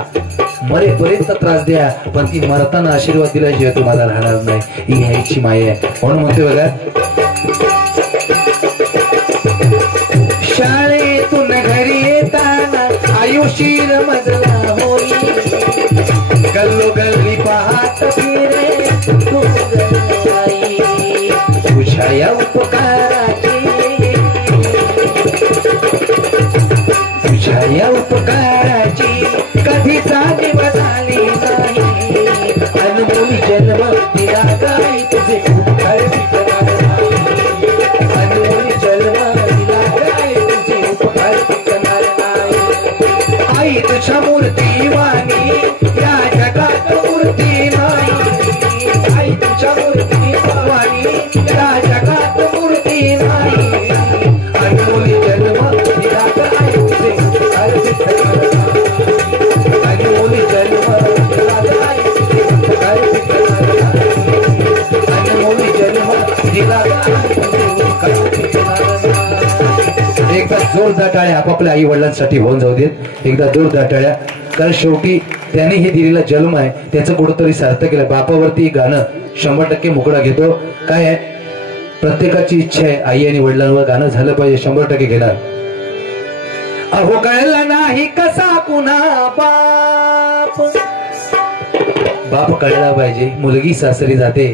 मरेपर्यंत त्रास द्या, पण ती मरताना आशीर्वाद दिल्याशिवाय तुम्हाला राहणार नाही. ही आईची माया आहे. म्हणून म्हणते बघा, शाळेतून घरी येताना आयुषीर मजला होई. गल्लो गल्ली पाहत फिरे तू गल्लाई. तुझ्या या उपकाराची, तुझ्या या उपकाराची कधी जाणीव झाली नाही. अनमोल जन्म दिला काय तुझे उपकार विकणार नाही. अनमोल जन्म दिला काय तुझे उपकार विकणार नाही. आई तुझ्या मूर्ती वाणी या जगात मूर्ती नाही. आई तुझ्या मूर्ती वाणी या जगात मूर्ती नाही. अनमोल जन्म दिला काय तुझे उपकार विकणार नाही. अनमोल जन्म दिला काय तुझे उपकार विकणार नाही. अनमोल जन्म दिला काय तुझे उपकार विकणार नाही. एकदा जोरदार टाळ्या आपापल्या आई वडिलांसाठी होऊन जाऊ देत. एकदा जोरदार टाळ्या. कारण शेवटी त्याने हे दिलेला जन्म आहे त्याचं कुठंतरी सार्थक केलं. बापावरती गाणं 100% मुकडा घेतो. काय आहे, प्रत्येकाची इच्छा आहे आई आणि वडिलांवर गाणं झालं पाहिजे. 100% घेणार. अहो कळला नाही कसा कुणा बाप. बाप कळला पाहिजे. मुलगी सासरी जाते,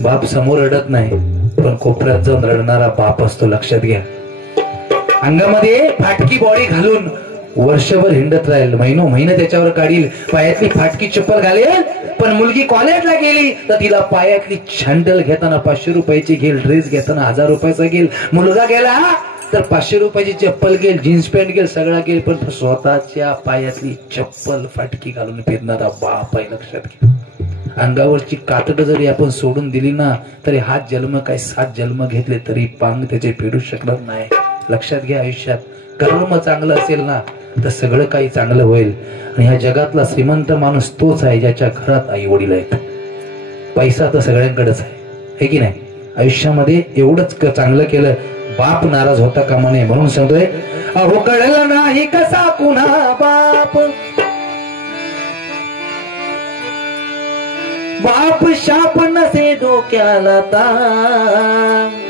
बाप समोर रडत नाही, पण कोपऱ्यात जाऊन रडणारा बाप असतो. लक्षात घ्या. अंगामध्ये फाटकी बॉडी घालून वर्षभर हिंडत राहील, महिने त्याच्यावर काढील, पायातली फाटकी चप्पल घालेल. पण मुलगी कॉलेजला गेली तर तिला पायातली छंडल घेताना 500 रुपयाची घेईल, ड्रेस घेताना 1000 रुपयाचा घेईल. मुलगा गेला तर 500 रुपयाची चप्पल घेईल, जीन्स पॅन्ट घेईल, सगळा घेईल, पण स्वतःच्या पायातली चप्पल फाटकी घालून फिरणारा बाप आहे. लक्षात घ्या. अंगावरची कातड जरी आपण सोडून दिली ना तरी हा जन्म काय 7 जन्म घेतले तरी पांग त्याचे फेडू शकणार नाही. लक्षात घ्या. आयुष्यात कर्म चांगलं असेल ना तर सगळं काही चांगलं होईल. आणि ह्या जगातला श्रीमंत माणूस तोच आहे ज्याच्या घरात आई वडील आहेत. पैसा तर सगळ्यांकडेच आहे की नाही. आयुष्यामध्ये एवढंच चांगलं केलं, बाप नाराज होता कामा नये. म्हणून सांगतोय, अहो कळलं नाही कसा कुणा बाप. बाप शाप नसे डोक्याला ताप.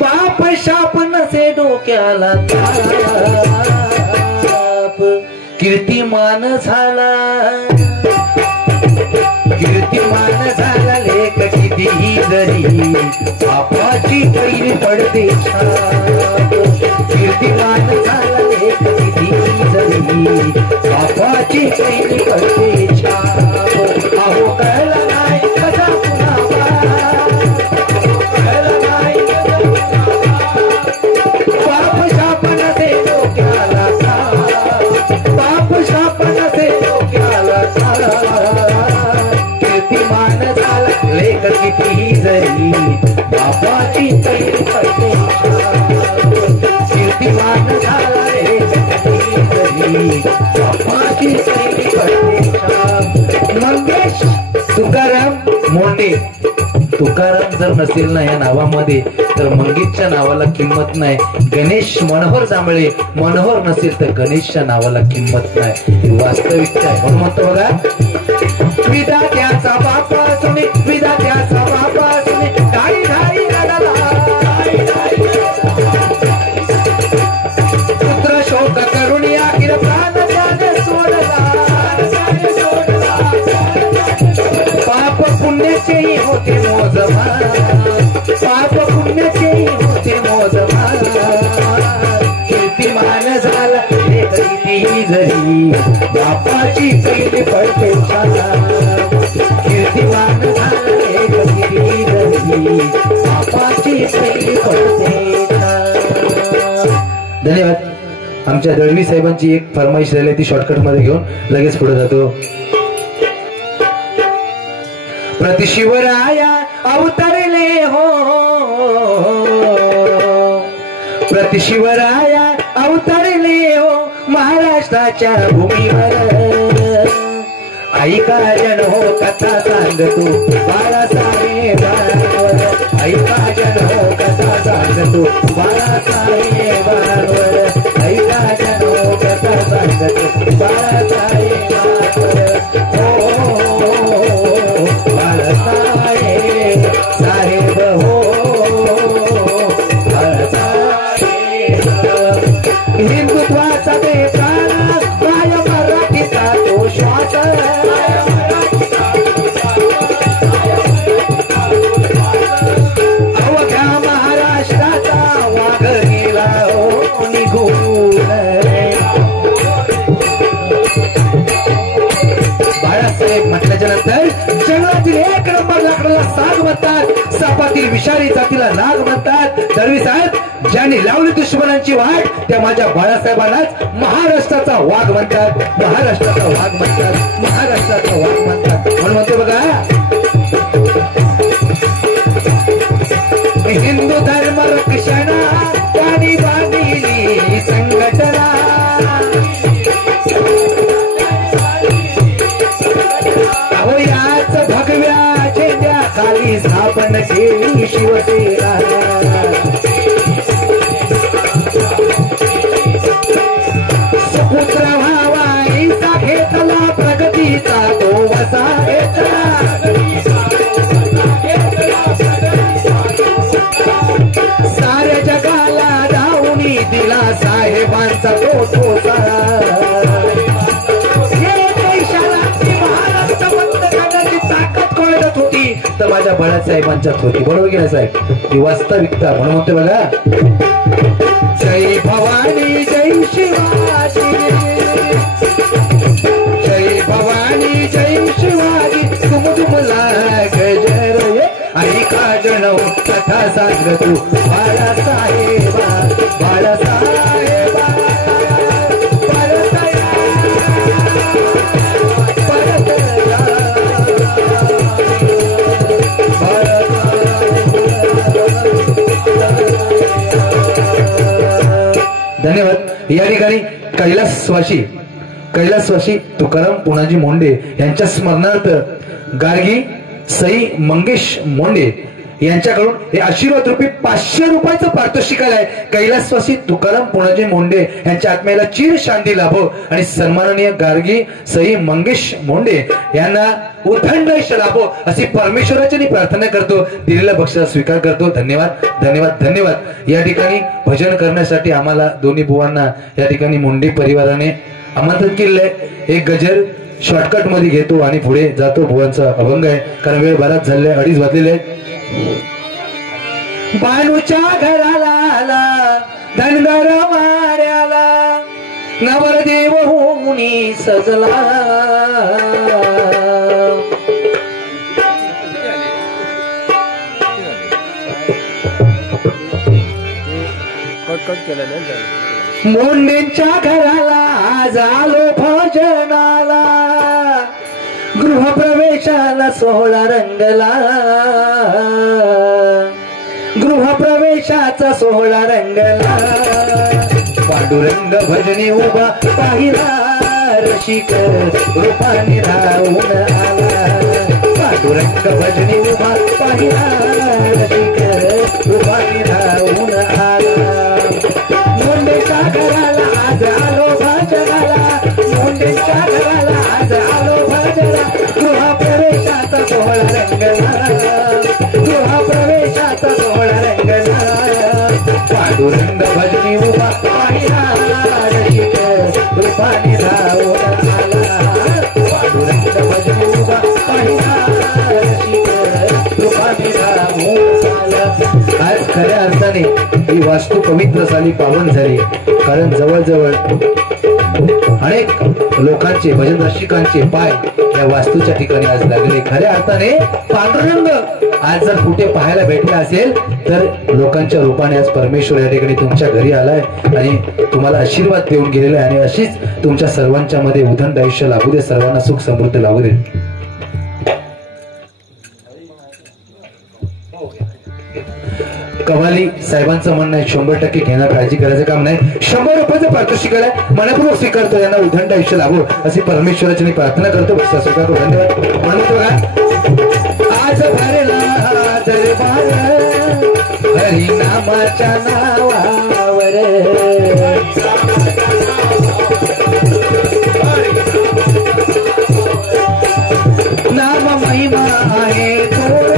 बाप शाप नसे डोक्याला ताप. कीर्तिमान झाला, कीर्तिमान झाला लेख कितीही जरी बापाची पहिली पडते छाप. कीर्तिमान झाला लेख कितीही जरी बापाची पहिली पडते छाप. अहो कळला नाही कसा पुन्हा कितीही जरी बापाची पहिली पडते कीर्तिमान झाला रे. कितीही जरी बापाची पहिली पडते. मंगेश तुकाराम मोंडे. तुकाराम जर नसेल ना या नावामध्ये तर मंगेशच्या नावाला किंमत नाही. गणेश मनोहर जांभळे मनोहर नसेल तर गणेशच्या नावाला किंमत नाही. ही वास्तविकता आहे. म्हणून म्हणतो बघा, विधात्याचा बापा सुने, विधात्याचा बापा सुने, धारी धारी रडला. पुत्र शोक करून आखिर प्राण त्याने सोडला. पाप पुण्याचेही होते मोजमान, पाप पुण्याचेही होते मोजमान. कीर्तिमान झाला लेख कितीही जरी बापाची पहिली पडते छाप. कीर्तिमान झाला लेख कितीही जरी बापाची धन्यवाद. आमच्या दळवी साहेबांची एक फरमाईश राहिली ती शॉर्टकट मध्ये घेऊन लगेच पुढे जातो. प्रतिशिवराया अवतरले हो, प्रतिशिवराया अवतरले हो महाराष्ट्राच्या भूमीवर. ऐका जन हो कथा सांगतो बाळासाहेबांवर. ऐका जन हो कथा सांगतो बाळासाहेबांवर. ऐका जन हो कथा सांगतो बाळासाहेबांवर. हो बाळासाहेब साहेब हो बाळासाहेब. हिंदुत्वाचा ते प्राण काय मराठीचा तो श्वास. अवघ्या महाराष्ट्राचा वाघ गेला हो निघून. बाळासाहेब म्हटल्याच्या नंतर जंगलातील एक नंबर लाकडाला साग म्हणतात, सापातील विषारी जातीला नाग म्हणतात. दळवी साहेब ज्यांनी लावली दुश्मनांची वाट त्या माझ्या बाळासाहेबांनाच महाराष्ट्राचा वाघ म्हणतात, महाराष्ट्राचा वाघ म्हणतात, महाराष्ट्राचा वाघ म्हणतात. म्हणून म्हणते बघा, हिंदू धर्म रक्षणा त्यांनी बांधली संघटना. अहो याच भगव्या झेंड्या खाली स्थापन केली शिवसेना. सुपुत्र व्हावा ऐसा घेतला प्रगतीचा तो वसा घेतला. साऱ्या जगाला धावणी दिला साहेबांचा तो ठोसा. महाराष्ट्र बंद करण्याची ताकद कोणाच्यात होती तर माझ्या बाळासाहेबांच्यात होती. बरोबर की नाही साहेब? ही वास्तविकता. म्हणून म्हणते बघा, जय भवानी जय शिवाजी, जय भवानी जय शिवाजी तुम तुमला गजर. ऐका जन कथा सांग तू बाळासाहेबा बाळासाहेबा. धन्यवाद. या ठिकाणी कैलासवासी तुकाराम पुनाजी मोंडे यांच्या स्मरणार्थ गार्गी सई मंगेश मोंडे यांच्याकडून हे आशीर्वाद रूपी 500 रुपयाचं पारितोषिक आहे. कैलासवासी तुकाराम पुनाजी मोंडे यांच्या आत्म्याला चिर शांती लाभो आणि सन्माननीय गार्गी सई मंगेश मोंडे यांना उदंड आयुष्य लाभो अशी परमेश्वराची प्रार्थना करतो. दिलेला बक्षीस स्वीकार करतो. धन्यवाद धन्यवाद धन्यवाद. या ठिकाणी भजन करण्यासाठी आम्हाला दोन्ही बुवांना या ठिकाणी मोंडे परिवाराने आमंत्रित केलेलं आहे. एक गजर शॉर्टकट मध्ये घेतो आणि पुढे जातो. बुवांचा अभंग आहे कारण वेळ बराच झाले, 2:30 वाजलेले आहे. बाणूच्या घराला आला धनगर माड्याला नवरदेव होऊनी सजला. मोंडेंच्या घराला आज आलो भजनाला. गृहप्रवेशाला सोहळा रंगला. गृहप्रवेशाचा सोहळा रंगला. पांडुरंग भजनी उभा पाहिला रसिक रूपाने धावून आला. पांडुरंग भजनी उभा पाहिला रसिक रूपाने धावून आला. मोंडेच्या घराला आज आलो भजनाला. मोंडेच्या घराला आज आलो भजना. गृहप्रवेशाचा सोहळा रंगला. गृहप्रवेशाचा सोहळा रंगला. पांडुरंग भजनी उभा पाहिला रसिक रूपाने धावून आला. पांडुरंग भजनी उभा पाहिला रसिक रूपाने धावून आला. आज खऱ्या अर्थाने ही वास्तू पवित्र झाली, पावन झाली. कारण जवळजवळ अनेक लोकांचे भजन रसिकांचे पाय या वास्तूच्या ठिकाणी आज लागले. खऱ्या अर्थाने पांडुरंग आज जर कुठे पाहायला भेटला असेल तर लोकांच्या रूपाने आज परमेश्वर या ठिकाणी तुमच्या घरी आलाय आणि तुम्हाला आशीर्वाद देऊन गेलेला आहे आणि अशीच तुमच्या सर्वांच्या मध्ये उदंड आयुष्य लाभू दे, सर्वांना सुख समृद्धी लाभू दे. कवाली साहेबांचं म्हणणं आहे 100% घेणार, काळजी करायचं काम नाही. 100 रुपयाचं पारितोषिक आहे, मनपूर्वक स्वीकारतो, यांना उदंड आयुष्य लाभो अशी परमेश्वराची मी प्रार्थना करतो. धन्यवाद. म्हणतो बघा, आज भरला दरबार हरिनामाच्या नावावर, नाम महिमा आहे थोर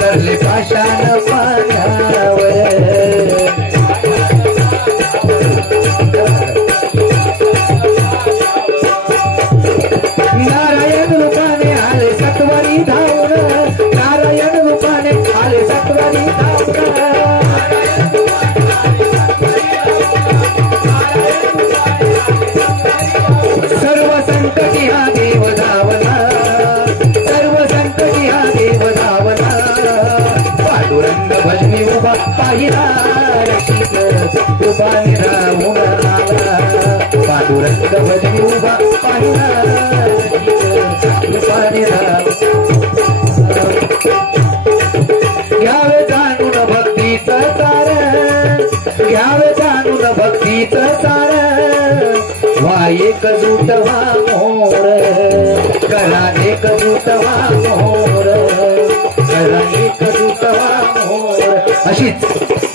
सरले पाषाण पाण्यावर. नारायण रूपाने आले सत्वरी धावून, नारायण रूपाने आले सत्वरी धावून, सर्व संकटी हा देव धावला, सर्व संकटी हा देव धावला. पांडुरंग भजनी उभा पाहिला कृपाने राहून आला, पांडुरंग भजनी उभा पाहिला कृपाने घ्यावे जाणून भक्तीचं सार, घ्यावे जाणून भक्तीचं सार. वा एकजूट व्हा मोर, करा एकजूट व्हा मोर, करा एकजूट व्हा मोर. अशीच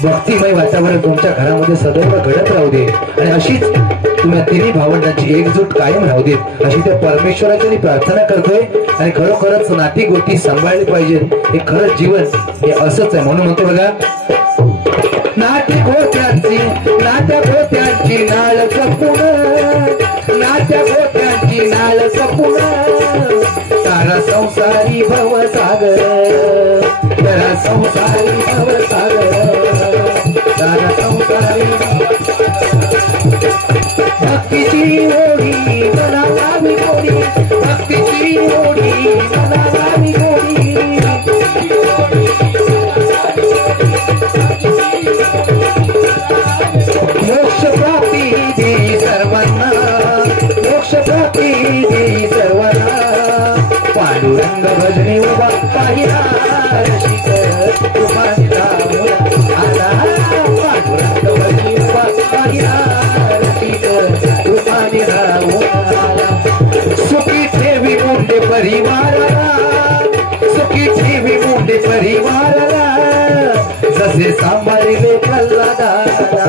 भक्तिमय वातावरण तुमच्या घरामध्ये सदैव घडत राहू दे आणि अशीच तुम्ही तिन्ही भावंडांची एकजूट कायम राहू दे अशी त्या परमेश्वराची प्रार्थना करतोय. आणि खरोखरच नाती गोती सांभाळली पाहिजे, हे खरंच जीवन हे असंच आहे. म्हणून म्हणतो बघा, नाट्या गोत्यांची नाळ जपून, नाट्या गोत्यांची नाळ जपून, तारा संसारी भवसागर, तारा संसारी भवसागर, तारा संसारी भक्तीची ओढी मला लावी गोडी, भक्तीची ओढी मला लावी गोडी. मोक्ष प्राप्ती देई सर्वांना, मोक्ष प्राप्ती देई सर्वांना. पांडुरंग भजनी उभा पाहिला रसिक कृपाने राहून आला, पांडुरंग भजनी उभा पाहिला रसिक कृपाने राहून आला. सुखी ठेवी मुंडे परिवाराला, सुखी ठेवी मुंडे परिवाराला, जसे सांभाळले प्रल्हादाला.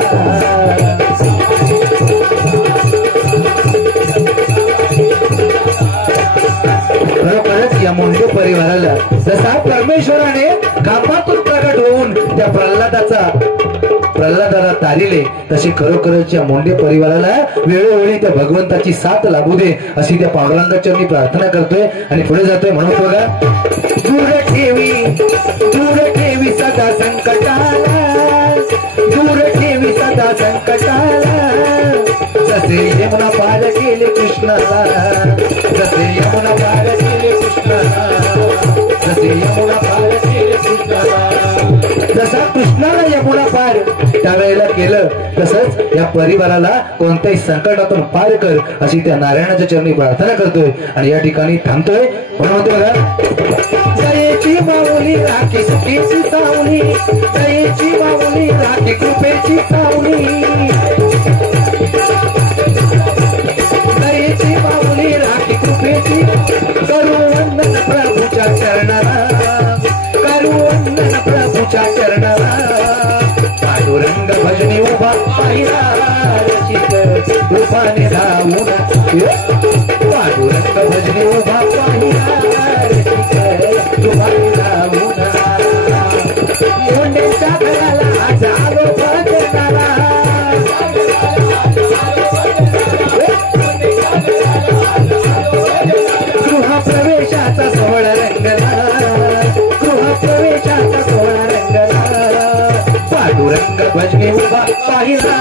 खरोखरच या मुंडे परिवाराला जसा परमेश्वराने कापातून प्रकट होऊन त्या प्रल्हादाला तारिले, तसे खरोखरच या मुंडे परिवाराला वेळोवेळी त्या भगवंताची साथ लाभू दे अशी त्या पांडुरंगाची मी प्रार्थना करतोय. आणि पुढे जातोय. म्हणून बघा, दूर ठेवी सदा संकटाला, दूर ठेवी सदा संकटाला. जसे यमुना पार केले कृष्णाला, जसे यमुना पार केले कृष्णाला, जसे यमुना पार केले कृष्णाला. जसा कृष्णाला यमुना पार त्यावेळेला केलं, तसंच या परिवाराला कोणत्याही संकटातून पार कर अशी त्या नारायणाच्या चरणी प्रार्थना करतोय. आणि या ठिकाणी थांबतोय. म्हणून म्हणतो बघा, दयेची माऊली राखी सुखीची सावली, दयेची माऊली राखी कृपेची सावली, दयेची माऊली राखी कृपेची. करू वंदन प्रभूच्या चरणाला, करू वंदन प्रभूच्या चरणाला. पांडुरंग भजनी उभा पाहिला रसिक कृपाने राहून, पांडुरंग भजनी उभा पाहिला रसिक कृपाने राहून. मुंडेच्या घराला आज आलो भजनाला, गृहप्रवेशाचा सोहळा रंगला, गृहप्रवेशाचा सोहळा रंगला. पांडुरंग भजनी उभा पाहिला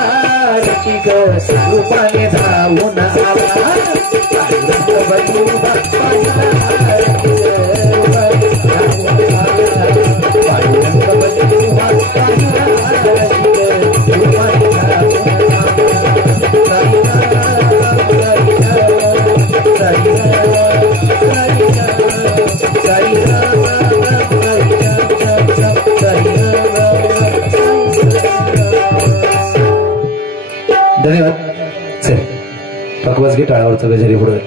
रसिक रूपाने धावून आला, पांडुरंग भजनी उभा पाहिला रसिक रूपाने धावून आला. धन्यवाद. चल पकवास घे टाळावरचा गजरी पुढे.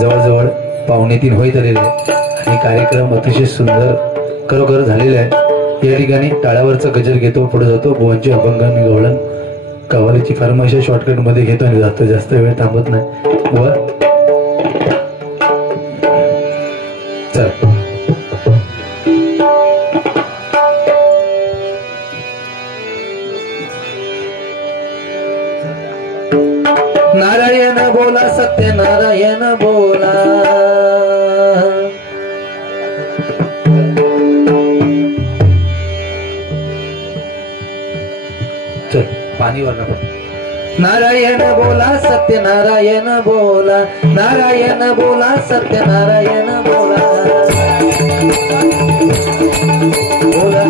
जवळजवळ 2:45 होईत आलेले आणि कार्यक्रम अतिशय सुंदर खरोखर झालेला आहे. या ठिकाणी टाळावरचा गजर घेतो, पुढे जातो. भुवनची अभंग आणि गवळण कव्वालीची फरमाईश शॉर्टकट मध्ये घेतो आणि जातो. जास्त वेळ थांबत नाही. व चल नारायण बोला सत्यनारायण बोला. चल पाणी वरना पण. नारायण बोला सत्यनारायण बोला. नारायण बोला सत्यनारायण बोला. बोला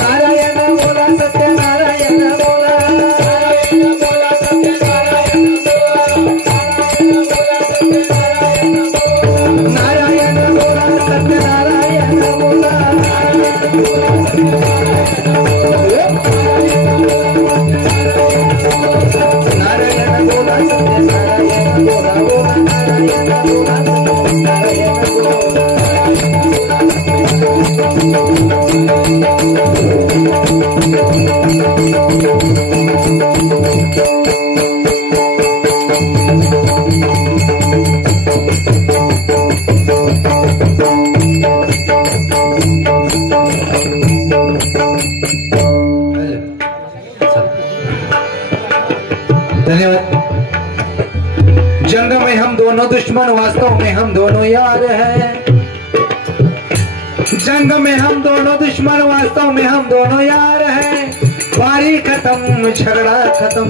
नारायण बोला सत्यनारायण बोला. नारायण बोला सत्यनारायण बोला. नारायण बोला सत्यनारायण बोला. बोला नारायण बोला सत्यनारायण बोला. धन्यवाद. जंग में हम दोनों दुश्मन, वास्तव में हम दोनों यार हैं. जंग में हम दोनों दुश्मन, वास्तव में हम दोनों यार हैं. बारी खत्म झगड़ा खत्म.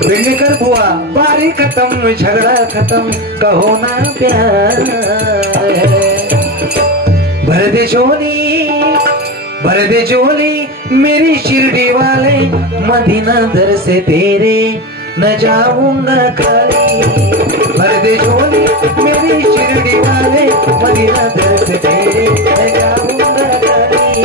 पेंडेकर बुआ बारी खत्म झगड़ा खत्म. कहो ना प्यार है. भर दे झोली मेरी शिरडी वाले. मदीना दर से तेरे न जाऊंगा खाली. भर दे झोली मेरी शिरडी वाले. मदीना दर से तेरे न जाऊंगा खाली.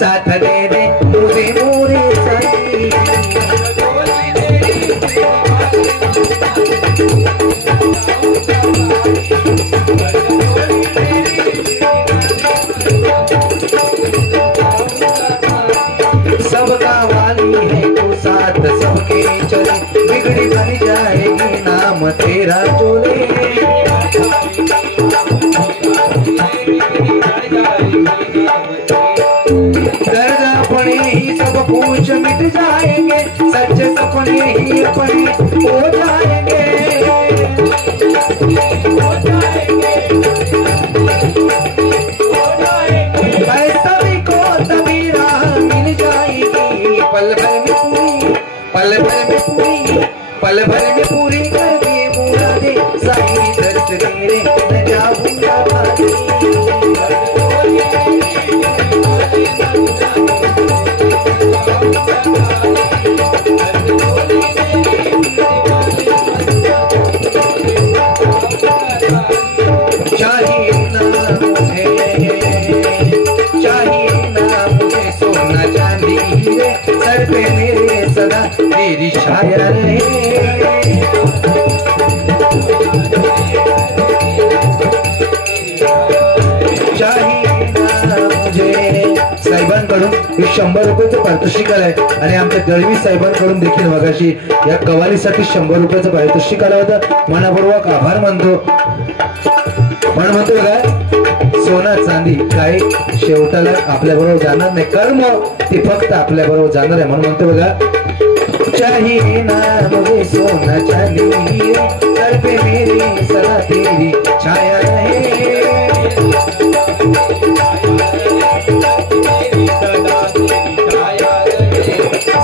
साथ दे दे मुझे मोरे साथी. सबका वाली है तू साथ सबके चले. बिगड़ी बन जाएगी नाम तेरा चोले. दर्द अपने ही सब कुछ मिट जाएंगे. सच्चे सपने ही अपने हो जाएंगे. पैसा भी को तभी राह मिल जाएगी. पल भर में पूरी कर दे मुरादे. साई दर्द तेरे न जाऊंगा खाली. चाहिए ना मुझे सोना चांदी. सर पे मेरे सदा तेरी छाया रहे. साहेबांकडून 100 रुपयाचं पारितोषिक आलंय आणि आमच्या दळवी साहेबांकडून देखील मगाशी या कवालीसाठी 100 रुपयाचं पारितोषिक आलं होतं. मनापूर्वक आभार मानतो. म्हणून म्हणतो बघा, सोना चांदी काय शेवटाला आपल्या बरोबर जाणार नाही, कर्म ते फक्त आपल्या बरोबर जाणार आहे. म्हणून म्हणतो बघा, चाहिए ना मुझे सोना चांदी, सर पे मेरी सदा तेरी छाया रहे.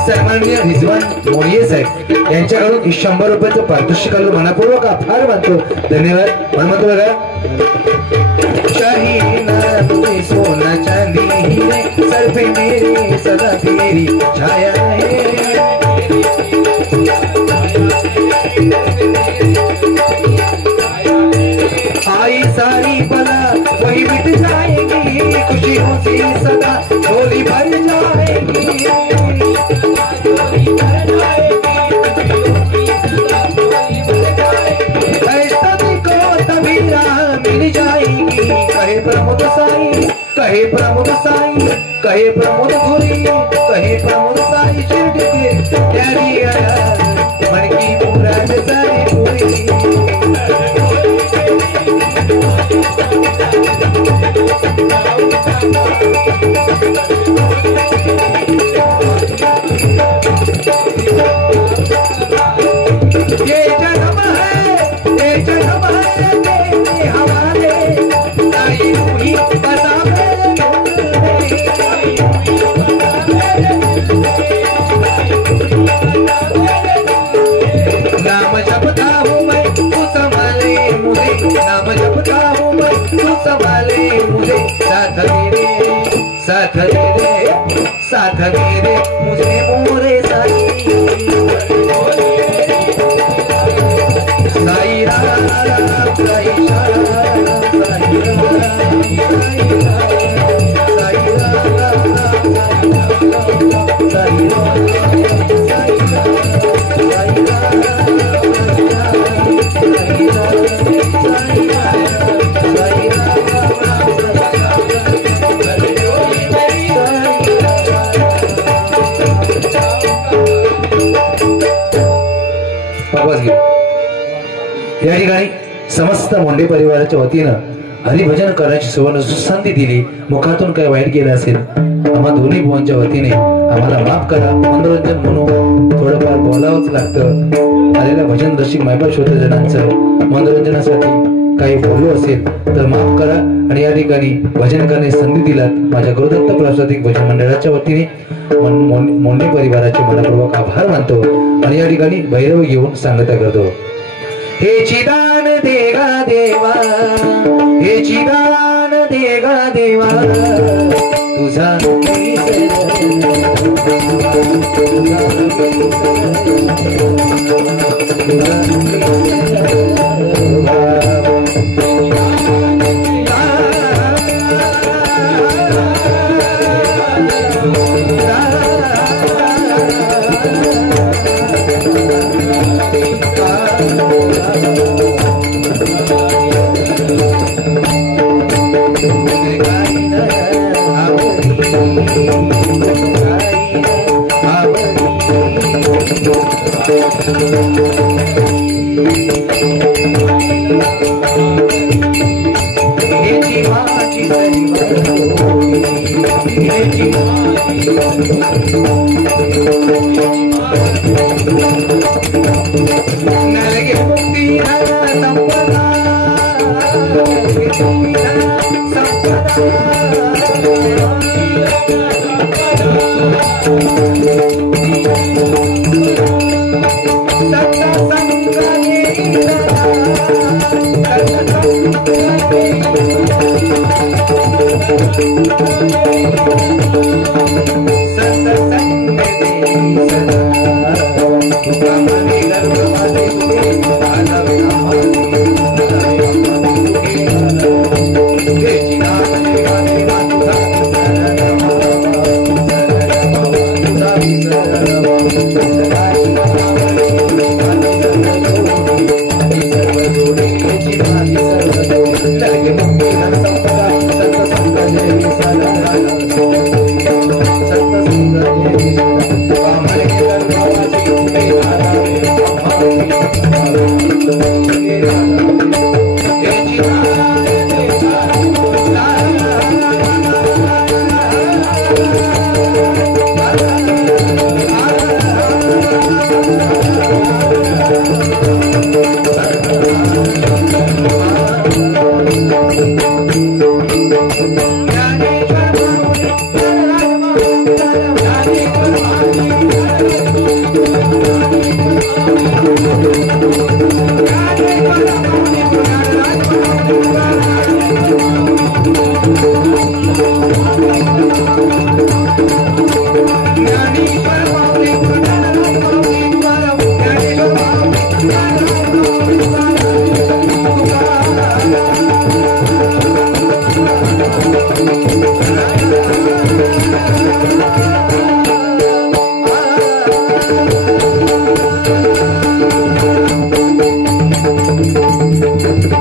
सन्माननीय रिजवान मोरिये साहेब यांच्याकडून 100 रुपयाचं पारितोषिक मनापूर्वक आभार मानतो. धन्यवाद. म्हणून म्हणतो बघा, चाहिए ना मुझे सोना चांदी, सर पे मेरी सदा तेरी छाया रहे. आई सारी बला वही मिट जाएगी, खुशियों से सदा झोली भर जाएगी. ऐसा देखो तभी राह मिल जाएगी. कहे प्रमोद साई, कहे प्रमोद साई, कहे प्रमोद धुरी, कहे प्रमोद साई शिरडी के प्यारी आया मन की मुराद सारी पूरी. ये जन्म है तेरे हवाले, साई रूही बता नाम जपता हूँ मैं, तू संभाले मुझे, नाम जपता हूँ मैं, तू संभाले मुझे. साथ मेरे मुझे मोरे साई. साई राम साई राम साई या ठिकाणी समस्त मोंडे परिवाराच्या वतीनं हरिभजन करण्याची सुवर्ण संधी दिली. मुखातून काही वाईट गेलं असेल आम्हा दोन्ही भावांच्या वतीने आम्हाला माफ करा. मनोरंजन म्हणून थोडंफार बोलावंच लागतं. आलेल्या भजन रसिक मायबा श्रोतजनांचं मनोरंजनासाठी काही बोललो असेल तर माफ करा. आणि या ठिकाणी भजन करण्याची संधी दिलात माझ्या गुरुदत्त प्रास्ताविक भजन मंडळाच्या वतीने मोंडे परिवाराचे मनपूर्वक आभार मानतो. आणि या ठिकाणी भैरव घेऊन सांगता करतो. हे चिदान देगा देवा, हे चिदान देगा देवा, तुझा Thank you.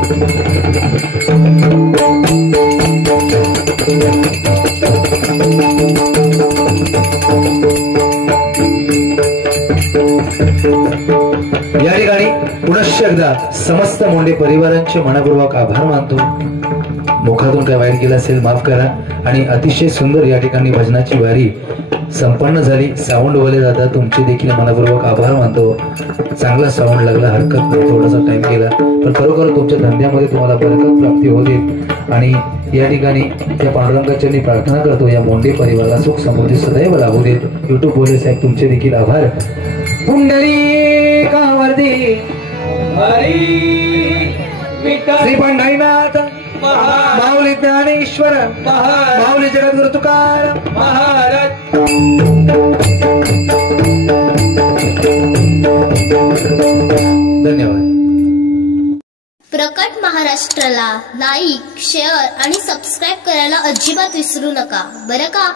या ठिकाणी पुनश्च एकदा समस्त मोंडे परिवारांचे मनपूर्वक आभार मानतो. मुखातून काय वाईट केलं असेल माफ करा. आणि अतिशय सुंदर या ठिकाणी भजनाची वारी संपन्न झाली. साऊंड वाले दादा तुमचे देखील मनपूर्वक आभार मानतो. चांगला साऊंड लागला, हरकत नाही, थोडासा टाइम गेला, पण खरोखर तुमच्या धंद्यामध्ये तुम्हाला बरकत प्राप्ती होते. आणि या ठिकाणी त्या पांडुरंगाची प्रार्थना करतो या मोंडे परिवाराला सुख समृद्धी सदैव लाभू देत. युट्यूब बोले साहेब तुमचे देखील आभार. पुंडलिकावरती श्री पंढरीनाथ माऊली ज्ञानेश्वर माऊली जगद्गुरु तुकाराम महाराज. धन्यवाद. प्रकट महाराष्ट्राला लाईक, शेअर आणि सबस्क्राईब करायला अजिबात विसरू नका बरं का.